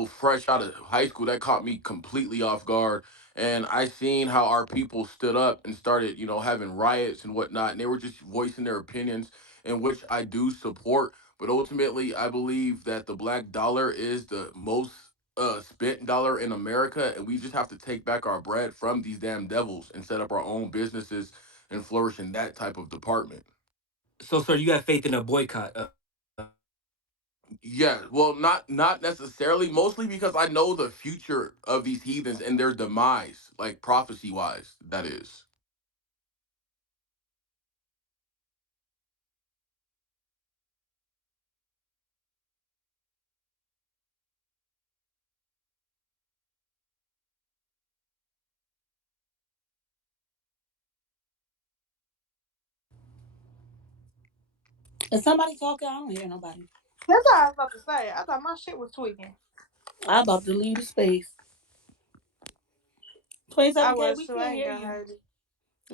fresh out of high school, that caught me completely off guard. And I seen how our people stood up and started, having riots and whatnot, and they were just voicing their opinions, in which I do support. But ultimately, I believe that the black dollar is the most spent dollar in America, and we just have to take back our bread from these damn devils and set up our own businesses and flourish in that type of department. So, sir, you have faith in a boycott? Yeah, well, not necessarily, mostly because I know the future of these heathens and their demise, like prophecy wise, that is. Is somebody talking? I don't hear nobody. That's all I was about to say. I thought my shit was tweaking. I about to leave the space. I 27K, was we too. I can't ain't hear gonna you hurt it.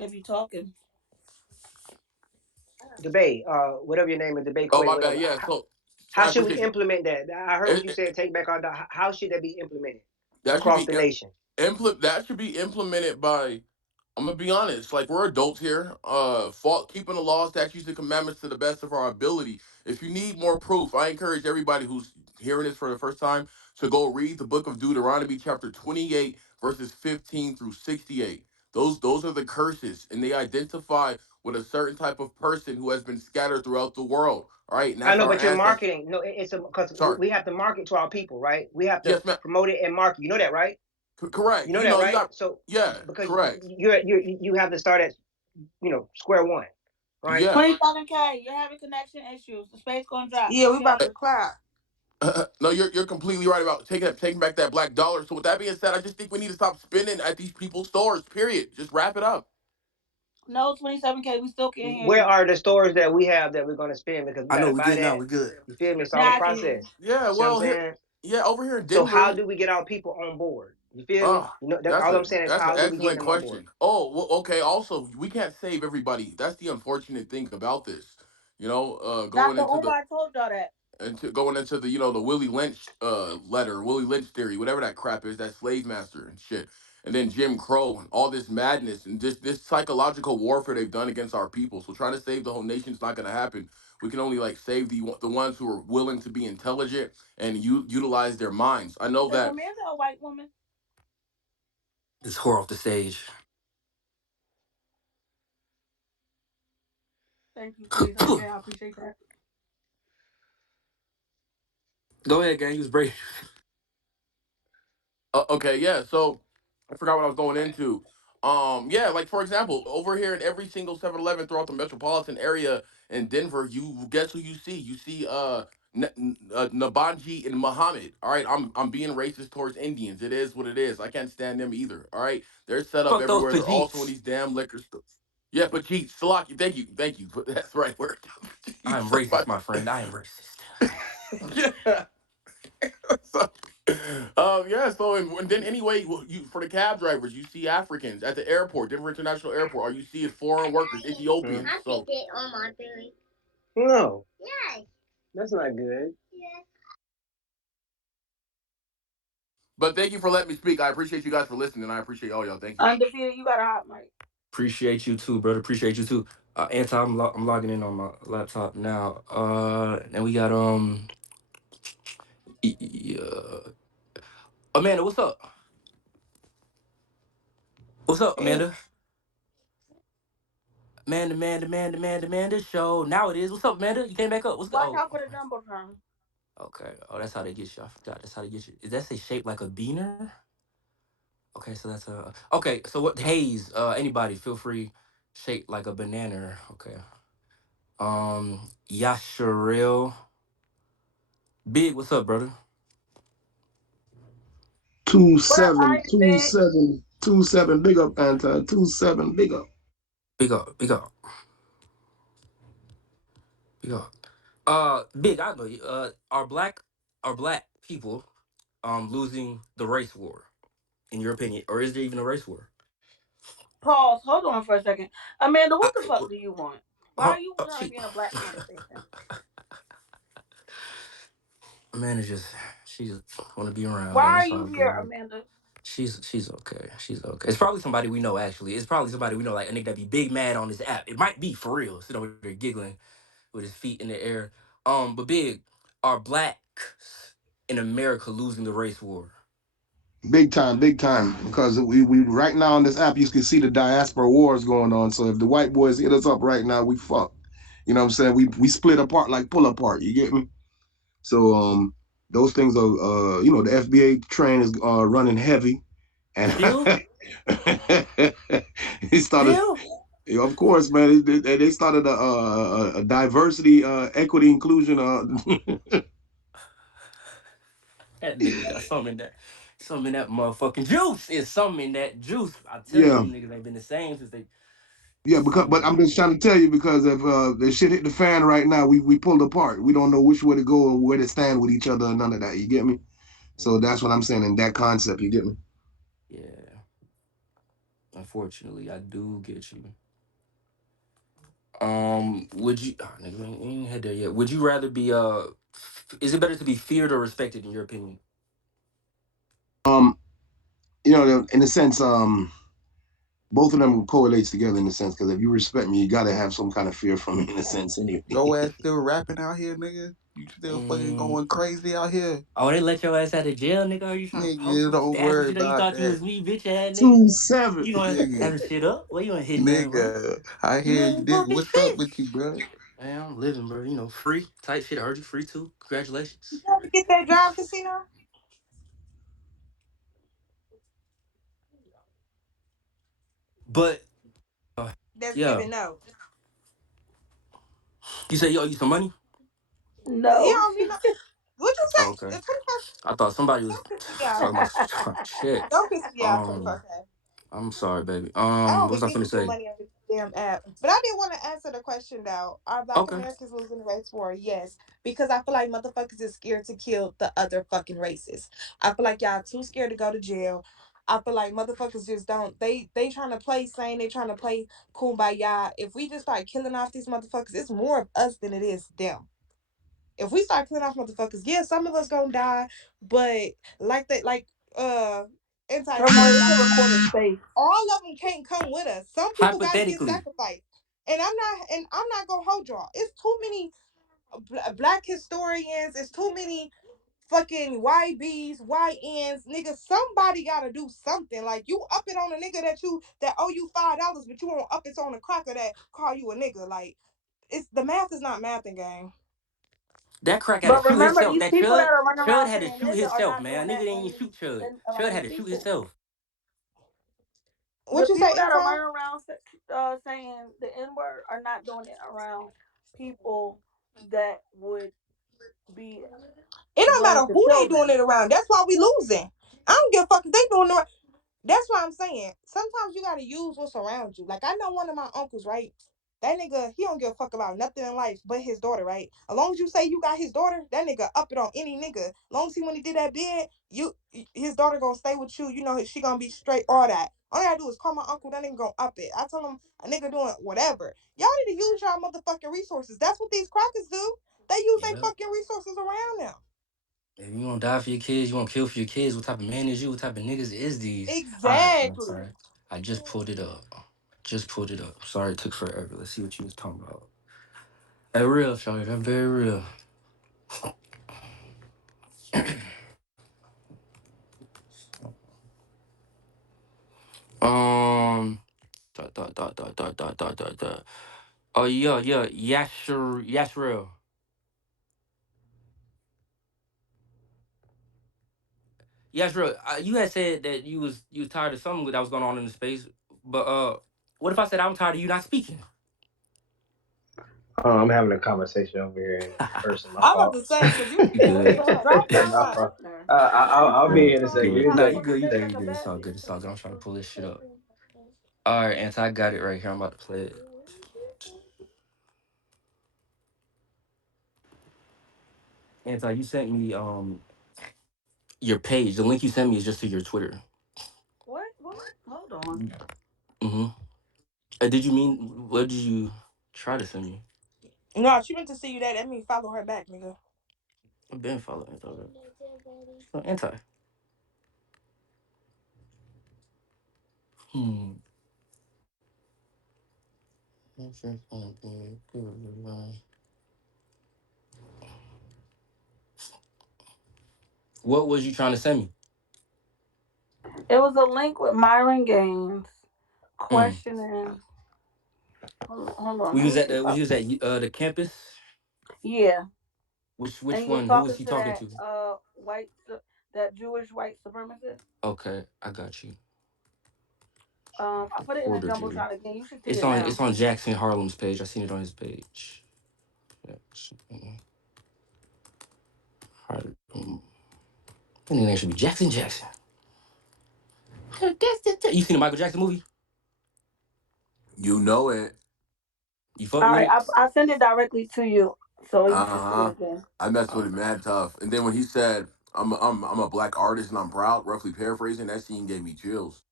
if you talking. Debate, whatever your name is, debate Oh queen, my bad. whatever. Yeah. So How I should we appreciate you. implement that? I heard what you It, said. Take back our. How should that be implemented that should across be the nation? that should be implemented by, I'm gonna be honest, like we're adults here. Keeping the laws, statutes, and commandments to the best of our ability. If you need more proof, I encourage everybody who's hearing this for the first time to go read the book of Deuteronomy, chapter 28, verses 15 through 68. Those are the curses, and they identify with a certain type of person who has been scattered throughout the world. All right, and I that's know, our but you're ancestors. marketing. No, it's because Sorry. we have to market to our people, right? We have to Yes, ma'am. promote it and market. You know that, right? Correct. You know that, You right? got. So Yeah. because Correct. you have to start at square one, right? Yeah. 27K, you're having connection issues. The space gonna drop. Yeah, we Hurry about up. to clap. No, you're completely right about taking back that black dollar. So with that being said, I just think we need to stop spending at these people's stores. Period. Just wrap it up. No, 27K, we still can't hear Where you. are the stores that we have that we're going to spend because we I got know to we buy good now. that? We good. You feel me? It's all a Now I can hear you. process. Yeah. See what I'm Well, here. saying? Yeah, over here in So how Denver. do we get our people on board? You feel me? Oh, That's all I'm saying is that's an how do we get excellent them on board? question. Oh, well, okay. Also, we can't save everybody. That's the unfortunate thing about this. Going Dr. into the Umar told y'all that. going into the the Willie Lynch letter, Willie Lynch theory, whatever that crap is, that slave master and shit, and then Jim Crow and all this madness and just this psychological warfare they've done against our people. So trying to save the whole nation's not going to happen. We can only like save the ones who are willing to be intelligent and utilize their minds. I know Is that. Amanda a white woman? This whore off the stage. Thank you, 27K. I appreciate that. Go ahead, gang. You was brave. Okay, yeah. So I forgot what I was going into. Yeah, like for example, over here in every single 7-Eleven throughout the metropolitan area in Denver, you guess who you see? You see Nabanji and Muhammad. All right, I'm being racist towards Indians. It is what it is. I can't stand them either. All right, they're set up Fuck those everywhere. They're also in Pajeets. these damn liquor stores. Yeah, but gee, Salaki, thank you. That's the right word. I am Jeez, racist, my friend. I am racist. yeah. So, yeah. So, and then anyway, you for the cab drivers, you see Africans at the airport, Denver International Airport, or you see it foreign workers, Hmm? Ethiopians. I picked So, it on my belly. No. Yes. That's not good. but thank you for letting me speak. I appreciate you guys for listening. I appreciate all y'all. Thank you. Undefeated, you got a hot mic. Appreciate you too, brother. Appreciate you too. Anti, I'm logging in on my laptop now. And we got Amanda. What's up? What's up, Hey, Amanda? Amanda show. Now it is. What's up, Amanda? You came back up. What's good? Watch Oh, out for the jumbotron. okay. Oh, that's how they get you. I forgot. That's how they get you. Is that say shaped like a beaner? Okay, so that's a okay. So what? Hayes. Anybody? Feel free. Shaped like a banana. Okay. Yasharil. Big. What's up, brother? Two What up, seven, Iron two Big? seven, 27. Big up, Anti. 27. Big up. Big up. Big up. Big up. Big. I know you. Are black people losing the race war in your opinion, or is there even a race war? Pause. Hold on for a second. Amanda, I, what the fuck do you want? Why are huh, you trying to she, be in a black conversation? man, is just she just want to be around, Why man. are It's you all here, good. Amanda? She's okay. She's okay. It's probably somebody we know. Actually, it's probably somebody we know, like a nigga that be big mad on this app. It might be for real. Sitting over there giggling with his feet in the air. But big, are blacks in America losing the race war? Big time, big time. Because we right now on this app, you can see the diaspora wars going on. So if the white boys hit us up right now, we fuck. You know what I'm saying? We split apart like pull apart. You get me? So those things are the FBA train is running heavy, and Still, he started. still. Yeah, of course, man. They started a diversity, equity, inclusion. That nigga got some in that motherfucking juice. Is some in that juice. I tell you, Yeah, them niggas ain't been the same since they. Yeah, because but I'm just trying to tell you because if the shit hit the fan right now, we pulled apart. We don't know which way to go or where to stand with each other and none of that. You get me? So that's what I'm saying in that concept. You get me? Yeah, unfortunately, I do get you. Would you? Oh, nigga, we ain't had there yet. Would you rather be Is it better to be feared or respected in your opinion? Um, in a sense, both of them correlates together in a sense because if you respect me, you gotta have some kind of fear from me in a sense anyway. Your ass still rapping out here, nigga? You still fucking Mm. going crazy out here? Oh, they let your ass out of jail, nigga. Are you trying to post Nigga, some don't stats and worry shit? You about thought you that. was me, bitch ass nigga. 2-7. You know Nigga, having shit up. Well, you ain't hitting nothing, bro. nigga. I You hear you, ain't nigga. talking What's up shit. with you, bro? Man, I'm living, bro. Free type shit. I heard you free too. You Congratulations. ever get that job, casino? But That's yeah, giving no. you say you owe you some money? He No. don't mean no. What you Oh, say? okay. The 25. I thought somebody was Don't piss me off. talking about shit. Don't piss me off, Um, 25K. I'm sorry, baby. I don't What be was I getting finna people say? money on this damn app. But I did want to answer the question though. Are black Okay. Americans losing the race war? Yes. Because I feel like motherfuckers is scared to kill the other fucking races. I feel like y'all too scared to go to jail. I feel like motherfuckers just don't they trying to play sane, they trying to play kumbaya. If we just start killing off these motherfuckers, it's more of us than it is them. If we start killing off motherfuckers, yeah, some of us gonna die, but like that, like Anti Come on, said, it's a like recorded space. all of them can't come with us. Some people got to get Hypothetically, sacrificed, and I'm not gonna hold y'all. It's too many black historians. It's too many fucking YBs, YNs, nigga. Somebody gotta do something. Like you up it on a nigga that owe you $5, but you won't up it on a cracker that call you a nigga. Like it's the math is not mathing, gang. that crack had to But shoot remember, himself. these That people that Chud, are running Chud around had to saying shoot nigga are himself, not man. doing Nigga that didn't even shoot Chud. Chud around had these to shoot people. himself. What The you say, people that are Anti? running around saying the N word are not doing it around people that would be It don't willing matter to who they kill doing them. it around. That's why we losing. I don't give a fuck if they doing it. That's what I'm saying. Sometimes you gotta use what's around you. Like I know one of my uncles, right? That nigga, he don't give a fuck about nothing in life but his daughter, right? As long as you say you got his daughter, that nigga up it on any nigga. As long as he when he did that bid, his daughter gonna stay with you. You know she gonna be straight. All that. All you gotta do is call my uncle. That nigga gonna up it. I told him a nigga doing whatever. Y'all need to use y'all motherfucking resources. That's what these crackers do. They use their Yeah. fucking resources around them. If you gonna die for your kids, you gonna kill for your kids. What type of man is you? What type of niggas is these? All right, I'm Exactly. sorry. I just pulled it up. Just pulled it up. Sorry it took forever. Let's see what you was talking about. That real, Shawty. That very real. Um. Da. Oh yeah, yeah. Yashir. Yashir. You had said that you was tired of something that was going on in the space, but what if I said I'm tired of you not speaking? I'm having a conversation over here in person. My I'm about fault. to say because you You what good? the fuck? Drop My down and fault. listener. I'll be Good, here in a second. Give good. me a Nah, second. you good. You good. Conversation You a good. It's bad all good. bitch. It's all good. I'm trying to pull this shit up. All right, Ant, I got it right here. I'm about to play it. Anti, you sent me your page. The link you sent me is just to your Twitter. What? Hold on. Mm-hmm. Did you mean what did you try to send me? No, she went to see you there. That means follow her back, nigga. I've been following Anti. Right? So, Anti. Hmm. What was you trying to send me? It was a link with Myron Gaines Mm. questioning. Hold on. We Let was me at see if I. he was at the campus. Yeah, and Which he was one? Who was talking he to talking that to? that Jewish white supremacist. Okay, I got you. I put it in a Quarterly. jumbotron again. You should see it now. It's on Jackson Harlem's page. I seen it on his page. Jackson Harlem. That name should be Jackson Jackson. You seen the Michael Jackson movie? You know it. You fuck All with right, it? I send it directly to you so you can see it Uh huh. again. I messed with Uh, it mad tough. And then when he said, I'm a black artist and I'm proud," roughly paraphrasing, that scene gave me chills.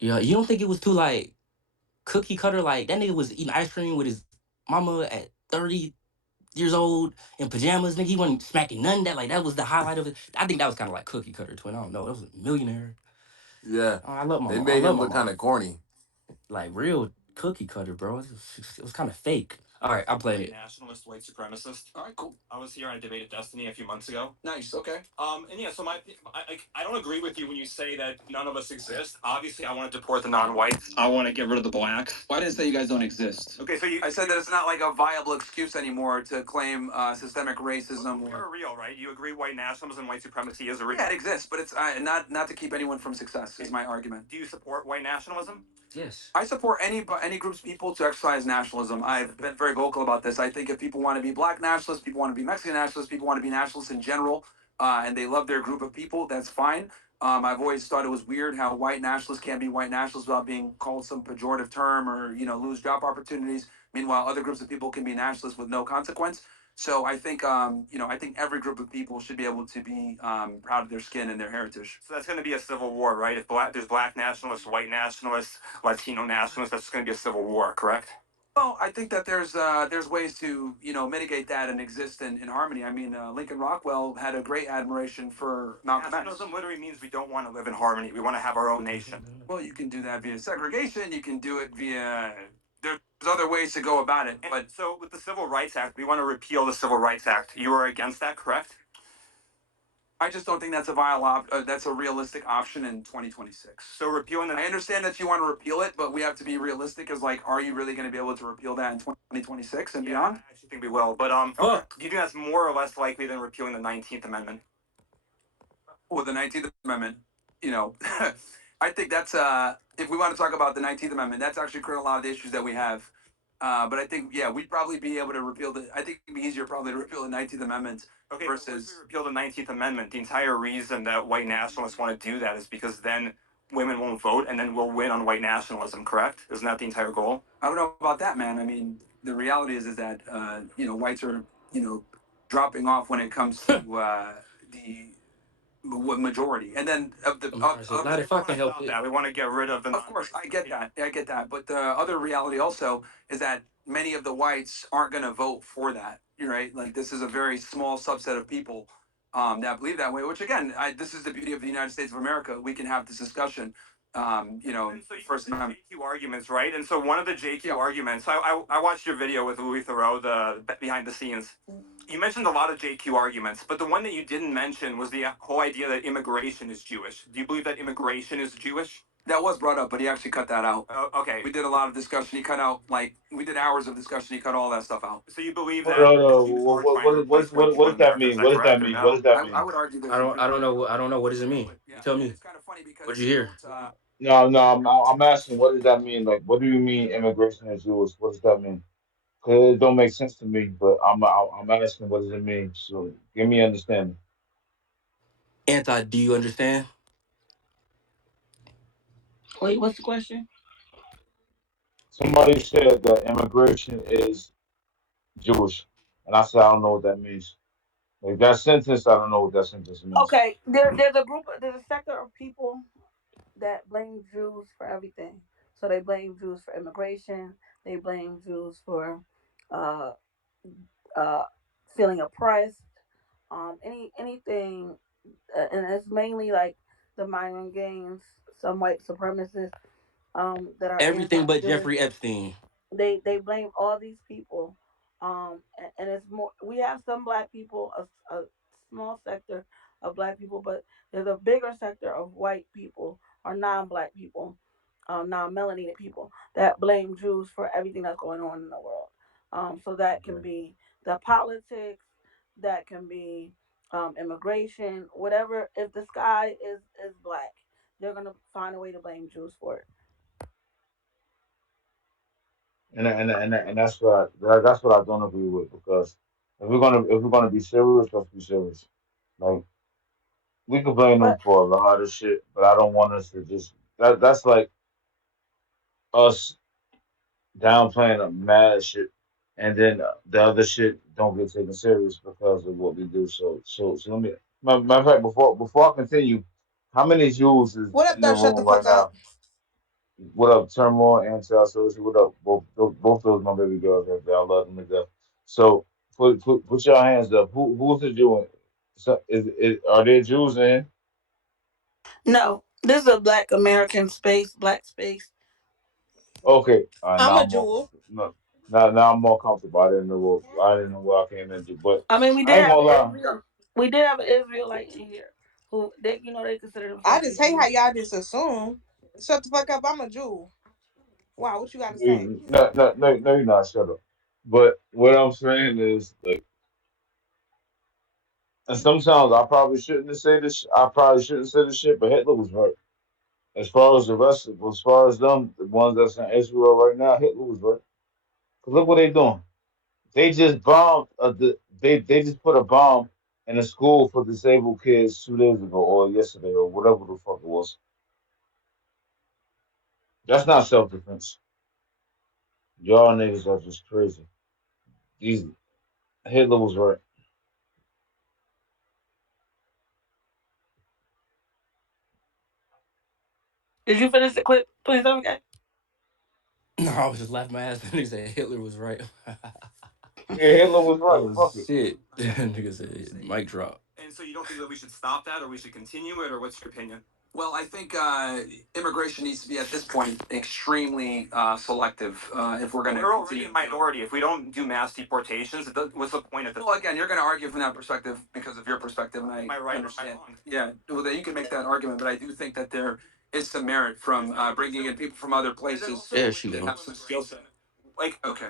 yeah, you don't think it was too like cookie cutter? Like that nigga was eating ice cream with his mama at 30 years old in pajamas. Nigga, he wasn't smacking none of that. Like that was the highlight of it. I think that was kind of like cookie cutter twin. I don't know. That was a millionaire. Yeah. Oh, I love my They mom. I made love him my look kind mom. of corny. Like real cookie cutter, bro. It was kind of fake. All right, I'm playing White it. nationalist, white supremacist. All right, cool. I was here on a debate at Destiny a few months ago. Nice. Okay. And yeah, so I don't agree with you when you say that none of us exist. Obviously, I want to deport the non-whites. I want to get rid of the blacks. Well, I didn't say you guys don't exist. Okay, so I said that it's not like a viable excuse anymore to claim systemic racism. you're real, right? You agree white nationalism and white supremacy is a real. Yeah, it exists, but it's not to keep anyone from success. Is my argument. Do you support white nationalism? Yes. I support any groups of people to exercise nationalism. I've been very vocal about this. I think if people want to be black nationalists, people want to be Mexican nationalists, people want to be nationalists in general, and they love their group of people, that's fine. I've always thought it was weird how white nationalists can't be white nationalists without being called some pejorative term or lose job opportunities. Meanwhile, other groups of people can be nationalists with no consequence. So I think I think every group of people should be able to be proud of their skin and their heritage. So that's going to be a civil war, right? If there's black nationalists, white nationalists, Latino nationalists, that's going to be a civil war, correct? Well, I think that there's ways to mitigate that and exist in harmony. I mean, Lincoln Rockwell had a great admiration for Malcolm X. Nationalism literally means we don't want to live in harmony. We want to have our own nation. Well, you can do that via segregation. You can do it via there's other ways to go about it. And But so with the Civil Rights Act, we want to repeal the Civil Rights Act. You are against that, correct? I just don't think that's that's a realistic option in 2026. So repealing the I understand that you want to repeal it, but we have to be realistic. As like, are you really going to be able to repeal that in 2026 and beyond? I actually think we will. But Okay. Fuck. do you think that's more or less likely than repealing the 19th Amendment? Well, the 19th Amendment, you know, I think that's if we want to talk about the 19th Amendment, that's actually created a lot of the issues that we have. But I think we'd probably be able to repeal the. I think it'd be easier probably to repeal the 19th Amendment Okay, versus. if we repeal the 19th Amendment, the entire reason that white nationalists want to do that is because then women won't vote and then we'll win on white nationalism, correct? Isn't that the entire goal? I don't know about that, man. I mean, the reality is that whites are dropping off when it comes to the majority, and then of the I'm sorry, of not the if I can help Stop it. that. We want to get rid of the. Of course, I get that. But the other reality also is that many of the whites aren't going to vote for that. You're right. Like this is a very small subset of people that believe that way. Which again, this is the beauty of the United States of America. We can have this discussion. And so you First Amendment. JQ arguments, right? And so one of the JQ Yeah. arguments, I watched your video with Louis Theroux, the behind the scenes. You mentioned a lot of JQ arguments, but the one that you didn't mention was the whole idea that immigration is Jewish. Do you believe that immigration is Jewish? That was brought up, but he actually cut that out. Okay. We did a lot of discussion. He cut out we did hours of discussion. He cut all that stuff out. So you believe Hold that on, the Jews are trying to replace white what people in does that America? Is mean? that What does that correct or mean? What no? does that I mean? would argue there's I some don't. truth I don't to it. know. I don't know. What does it mean? Yeah, You tell me. it's kind of funny because What'd you hear? No, no, I'm asking, what does that mean? Like, what do you mean immigration is Jewish? What does that mean? Cause it don't make sense to me, but I'm asking, what does it mean? So give me understanding. Anti. Do you understand? Wait, what's the question? Somebody said that immigration is Jewish, and I said I don't know what that means. Like that sentence, I don't know what that sentence means. Okay, there's a sector of people that blame Jews for everything. So they blame Jews for immigration. They blame Jews for uh, uh, feeling oppressed. Anything, and it's mainly like the migrant gangs, some white supremacists that are Everything but anti-Jewish. Jeffrey Epstein. They blame all these people, and it's more. We have some black people, a small sector of black people, but there's a bigger sector of white people or non-black people, non-melanated people that blame Jews for everything that's going on in the world. So that can Okay. be the politics, that can be immigration, whatever. If the sky is black, they're gonna find a way to blame Jews for it. And that's what I don't agree with because if we're gonna be serious, let's be serious. Like we can blame them But for a lot of shit, but I don't want us to just that's like us downplaying a mad shit, and then the other shit don't get taken serious because of what we do. So let me. Matter of fact, before I continue, how many Jews is What up, in the though? Shut the room right fuck up. now? What up, Turmoil and Chelsea? What up? Both those my baby girls right there. I love them to death. So put your hands up. Who's the Jew? So are there Jews in? No, this is a Black American space, Black space. Okay, I'm now a I'm more jewel. no, now I'm more comfortable. I didn't know what I came into, but I mean, we I did ain't have gonna an lie. Israel. We did have an Israelite in here who they, they consider I themselves just a hate how Jew. y'all just assume. Shut the fuck up. I'm a jewel. Wow, what you got to say? No, you're not. Shut up. But what I'm saying is, like, and sometimes I probably shouldn't have said this. I probably shouldn't say this shit, but Hitler was right. As far as the rest, as far as them, the ones that's in Israel right now, Hitler was right. 'Cause look what they doing. They just bombed. They just put a bomb in a school for disabled kids 2 days ago or yesterday or whatever the fuck it was. That's not self defense. Y'all niggas are just crazy. These Hitler was right. Did you finish the clip? Please, okay. No, I was just laughing my ass. Nigga said Hitler was right. Yeah, Hitler was right. Oh Fuck it. shit! Nigga said mic drop. And so you don't think that we should stop that, or we should continue it, or what's your opinion? Well, I think immigration needs to be at this point extremely selective if we're going to. We're already a minority. If we don't do mass deportations, what's the point of this? Well, again, you're going to argue from that perspective because of your perspective, and I Am I right? Understand. Am I wrong? Yeah, well, then you can make that argument, but I do think that there is some merit from bringing in people from other places There she that go. have some skill set. Like, okay,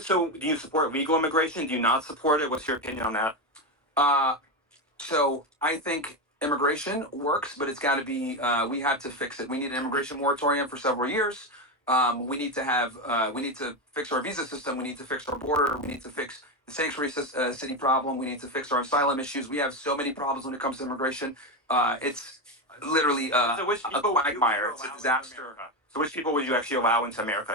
so? Do you support legal immigration? Do you not support it? What's your opinion on that? Uh, so I think immigration works, but it's got to be. We have to fix it. We need an immigration moratorium for several years. We need to have. We need to fix our visa system. We need to fix our border. We need to fix the sanctuary city problem. We need to fix our asylum issues. We have so many problems when it comes to immigration. It's literally so which a quagmire. It's a disaster. So which people would you actually allow into America?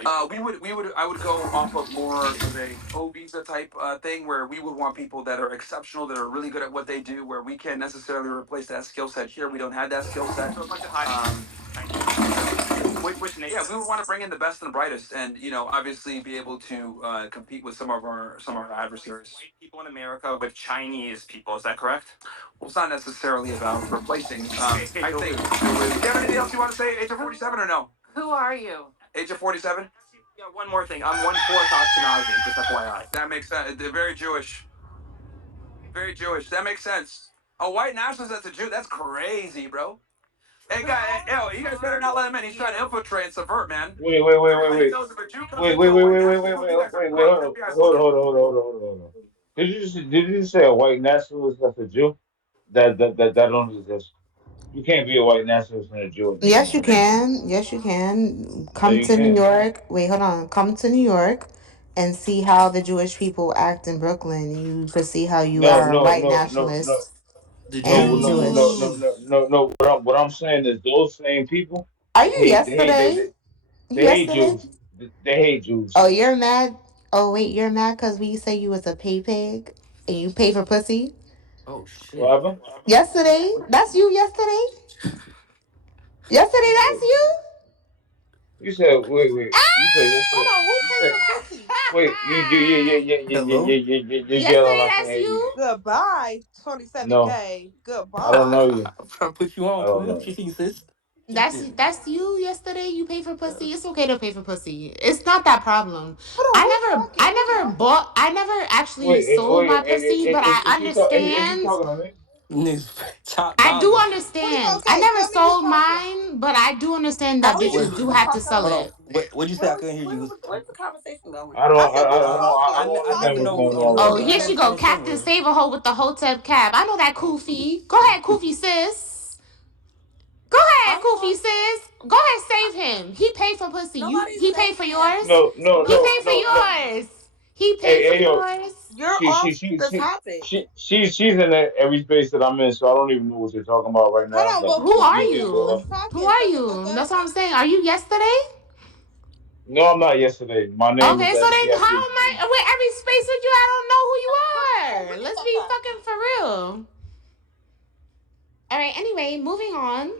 I would go off of more of a O visa type thing where we would want people that are exceptional, that are really good at what they do, where we can't necessarily replace that skill set here. We don't have that skill set. So a bunch of which nations? Yeah, we would want to bring in the best and brightest, and obviously be able to compete with some of our adversaries. White people in America with Chinese people. Is that correct? Well, it's not necessarily about replacing. I think. Do you have anything else you want to say, Age of 47, or no? Who are you? Age of 47? Yeah, one more thing. I'm one-fourth Ashkenazi, just FYI. That makes sense. They're very Jewish. Very Jewish. That makes sense. A white nationalist that's a Jew? That's crazy, bro. Hey, guy, yo, you guys better not let him in. He's trying to infiltrate and subvert, man. Everybody knows if a Jew comes into a white nationalist group, you guys are cooked. You guys look at Hold on. Did you say a white nationalist that's a Jew? That don't exist. You can't be a white nationalist and a Jew at the same Yes, you time. can. Yes, you can. No, Come you to New can't. York. Wait, hold on. Come to New York and see how the Jewish people act in Brooklyn. You could see how you No, are a no, white no, no, no, nationalist The and no, Jewish. Jews. What I'm saying is those same people, Are they you hate, they hate, yesterday? they hate Yesterday? Jews. They hate Jews. Oh, you're mad? Oh, wait, you're mad because we say you was a pay pig and you pay for pussy? Oh What shit. happened? Yesterday? That's you yesterday? Yesterday, You said, that's you? Hold on, who you paid said, for pussy? wait, Hello. you yelling Yesterday, like I can't that's hear you. you? Goodbye, No, 27K. I don't Goodbye. know you. I'm trying to put you I on, don't twin. know What you you. see, sis? That's Shit. that's you yesterday. You pay for Yeah. pussy. It's okay to pay for pussy. It's not that problem. Hold on, who's talking? Who's talking? I never actually sold my pussy, but I Is he understand. talking to me? Niggas top I do dollar. understand. I 24K, never tell me who's sold talking. mine, but I do understand that How is Wait, this bitches do even have to talk? sell hold on. it. What'd you say? I couldn't hear you. Where's the conversation going? I said, what's the I hotep? Who's I don't never talking? understand know. what's going on Oh, right Where here that now. she was go, going Captain somewhere. Save a Hoe with the Hotep cab. I know that Koofy. Go ahead, Koofy sis. Go ahead, I'm Koofy lost. sis. Go ahead, I, save him. He paid for pussy. nobody's He paid for saying that. yours. No, no, He no, paid for no, no. yours. He paid Hey, for hey, yo, yours. You're off the she, topic. she's in every space that I'm in, so I don't even know what you're talking about right Hold now. on, Like, but Who who just are leave me who alone. you? who's Who talking? are Shut the fuck you? up. That's what I'm saying. Are you yesterday? No, I'm not yesterday. My name is Okay, so actually then how after am I with every space with you? I don't know who you are. Let's be fucking for real. All right. Anyway, moving on.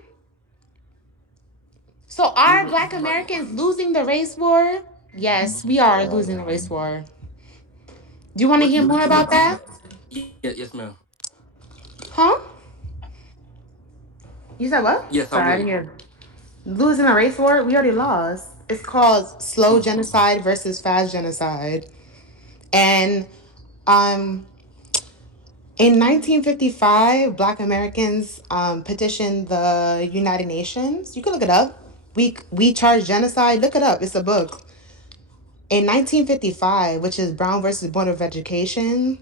So We are were Black Americans losing the race war? Yes, we are losing the race war. Do you want to what hear you more what about you that? yes ma'am. Huh? You said what? Yes, I'm Sorry, I with didn't hear. Losing a race war? We already lost. It's called slow you. genocide versus fast genocide. And um, in 1955, Black Americans petitioned the United Nations. You can look it up. We charge genocide. Look it up. It's a book. In 1955, which is Brown versus Board of Education,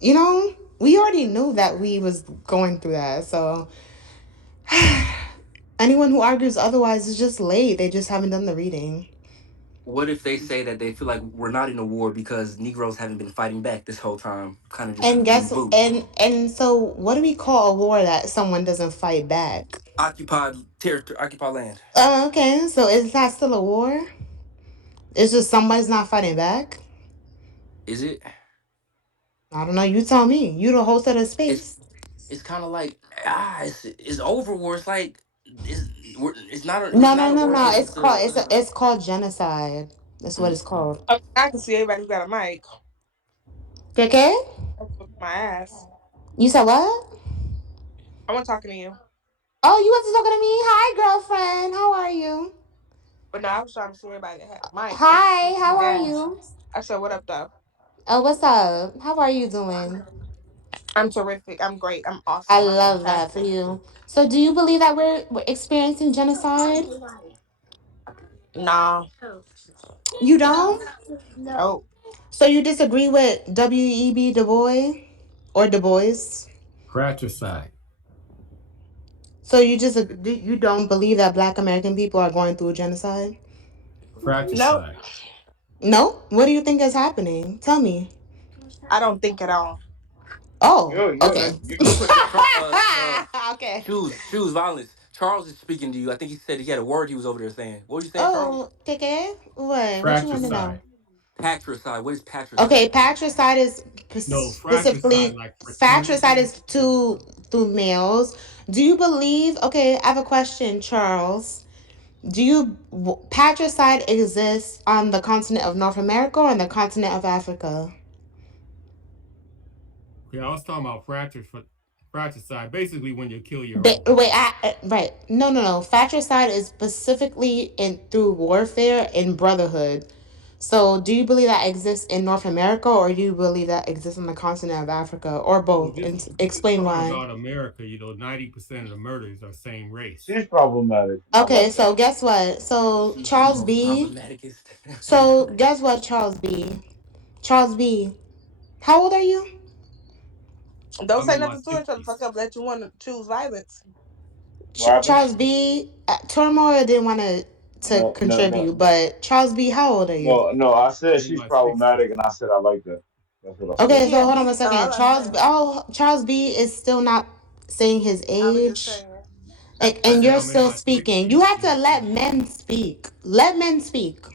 you know, we already knew that we was going through that. So anyone who argues otherwise is just late. They just haven't done the reading. What if they say that they feel like we're not in a war because Negroes haven't been fighting back this whole time, kind of just And getting guess booed? and so what do we call a war that someone doesn't fight back? Occupied territory, occupied land. Okay, so is that still a war? It's just somebody's not fighting back. Is it? I don't know. You tell me. You the host of the It's space. it's kind of like it's over war. It's like it's No, not no, a no, war no. because It's it's called a it's called genocide. That's what it's called. I can see everybody who got a mic. Okay. That's what's my ass. You said what? I want talking to you. Oh, you was talking to me. Hi, girlfriend. How are you? But no, I was trying to see everybody that had a mic. That's Hi. my How are ass. you? I said, what up, though? Oh, what's up? How are you doing? I'm terrific. I'm great. I'm I awesome. I'm love that for fantastic. you. So, do you believe that we're experiencing genocide? Nah. You don't? Oh. So you disagree with W.E.B. Du Bois or Du Bois? Fratricide. So you don't believe that Black American people are going through genocide? Nope. Fratricide. No. What do you think is happening? Tell me. I don't think at all. Oh, you okay. real quick. Okay. Shoes violence. Charles is speaking to you. I think he said he had a word he was over there saying. What were you saying, Charles? Oh, Keke. What you want to know? Fratricide. Patricide. What is Okay, patricide? patricide is No, fratricide specifically like patricide fraternity. is to males. Do you believe? Okay, I have a question, Charles. Patricide exists on the continent of North America or on the continent of Africa? Okay, I was talking about fratricide. Basically, when you kill your own. Wait, right? No, no, no. Fratricide is specifically in through warfare and brotherhood. So, do you believe that exists in North America, or do you believe that exists on the continent of Africa, or Well, both? And just explain talking why. about America, 90% of the murders are same race. She's problematic. I Okay, like so that. guess what? So She's the Charles most B. problematicest. So guess what, Charles B. Charles B. How old are you? Don't I'm say in my nothing to her. Shut the 60s. fuck up. Let you want to choose violence. What happened? Charles B. Turmoil didn't want to No, no, no, contribute, but Charles B. How old are you? no, no. I said I'm in she's my 60s. problematic, and I said I like that. That's what I said. Okay, so Yeah, hold on he's. a second. I Charles. understand. Oh, Charles B. is still not saying his I was just age. saying. Like, I and said you're I'm in still my speaking. You 60s. have to let men speak. Let men speak.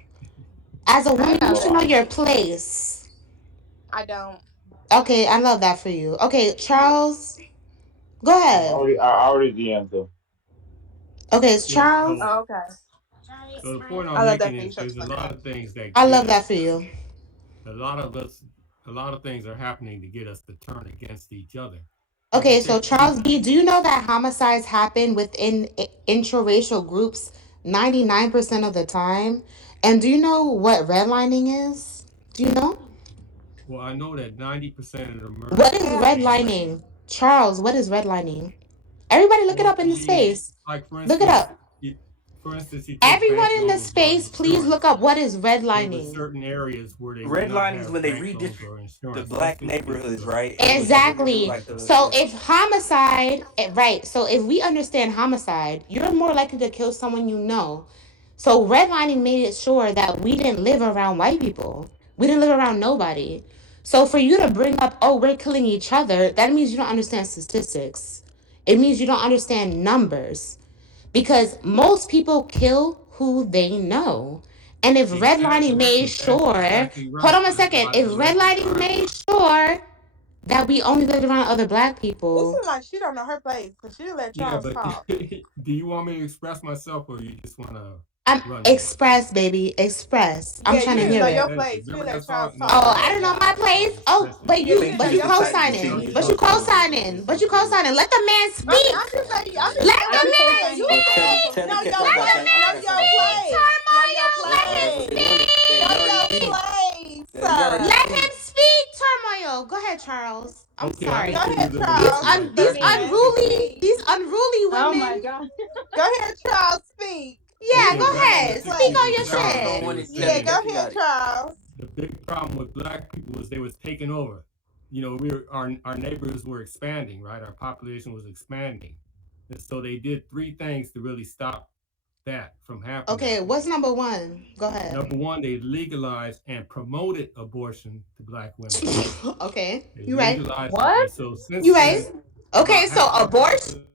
As a I woman, you know No, should that. know your place. I don't. Okay, I love that for you. Okay, Charles, go ahead. I already DM'd her. Okay, it's Yeah, Charles. so Oh, okay. so the point I I'm love making that for is you. Shut the there's a fuck lot up. of things that I get love that us for you. a lot of us a lot of things are happening to get us to turn against each other. You can Okay, so take any Charles B, do you know that homicides happen within intraracial groups 99% of the time? And do you know what redlining is? Do you know? well, I know that 90% of the What murders is are Yeah. same race. redlining? Charles, what is redlining? Everybody look it Well, it up in can the be space. like, for Look it instance, up. you take Everyone bank in the loans or space, please look insurance. up what is There were redlining. certain areas where they would not Redlining is have when they bank loans redistrict or the insurance just black to get neighborhoods, the right? And whatever they do, Exactly. like the So yeah. if homicide, right, so if we understand homicide, you're more likely to kill someone you know. So redlining made it sure that we didn't live around white people. We didn't live around nobody. So for you to bring up, oh, we're killing each other, that means you don't understand statistics. It means you don't understand numbers. Because most people kill who they know. And if redlining Exactly. made That's sure, exactly hold right. on a There's a second, lot of if elected redlining bodies. made sure that we only lived around other black It people, seems like she don't know her place because she didn't let Yeah, Charles but talk. do you want me to express myself or you just want to I'm run with it? express, baby, express. I'm Yeah, trying you to didn't hear know Listen, your it. place. listen. You Remember didn't let that Charles song? No, talk. Oh, no, That's I what no, don't it know no. my was. place. Oh, Listen. but Yeah, you, you think didn't but know she you your decided to place. change co-signing, the but you subject. co-signing, but you co-signing. Let the man I mean, speak. I'm just letting you. I'm just Let saying the what you man said. You Well, said Teddy speak. can't know talk Let about the that. I man gotta say your something about that. place. Know your speak, Oh, that's what place. they wanted. They Know already your beat. place, They already sir. let him beat. speak, turmoil. Go ahead, Charles. I'm Okay, I'm Go gonna sorry. give you ahead, the These Charles. my these The background man unruly history. speak. these unruly Oh my women. god. Go ahead, Charles. Speak. Yeah, Okay, go Know back in the your ahead. Speak 60s on and place. your Charles 70s, don't shit. want they it. were Yeah, Teddy, saying go guess he ahead, got it. Charles. the big problem with black people was they was taking over. You know, our neighbors were expanding, right? Our population was expanding, and so they did three things to really stop that from happening. Okay, what's number one? Go ahead. Number one, they legalized and promoted abortion to black women. Okay, They you right. legalized it, What? and so since You right. then, Okay, about so half our abortion. population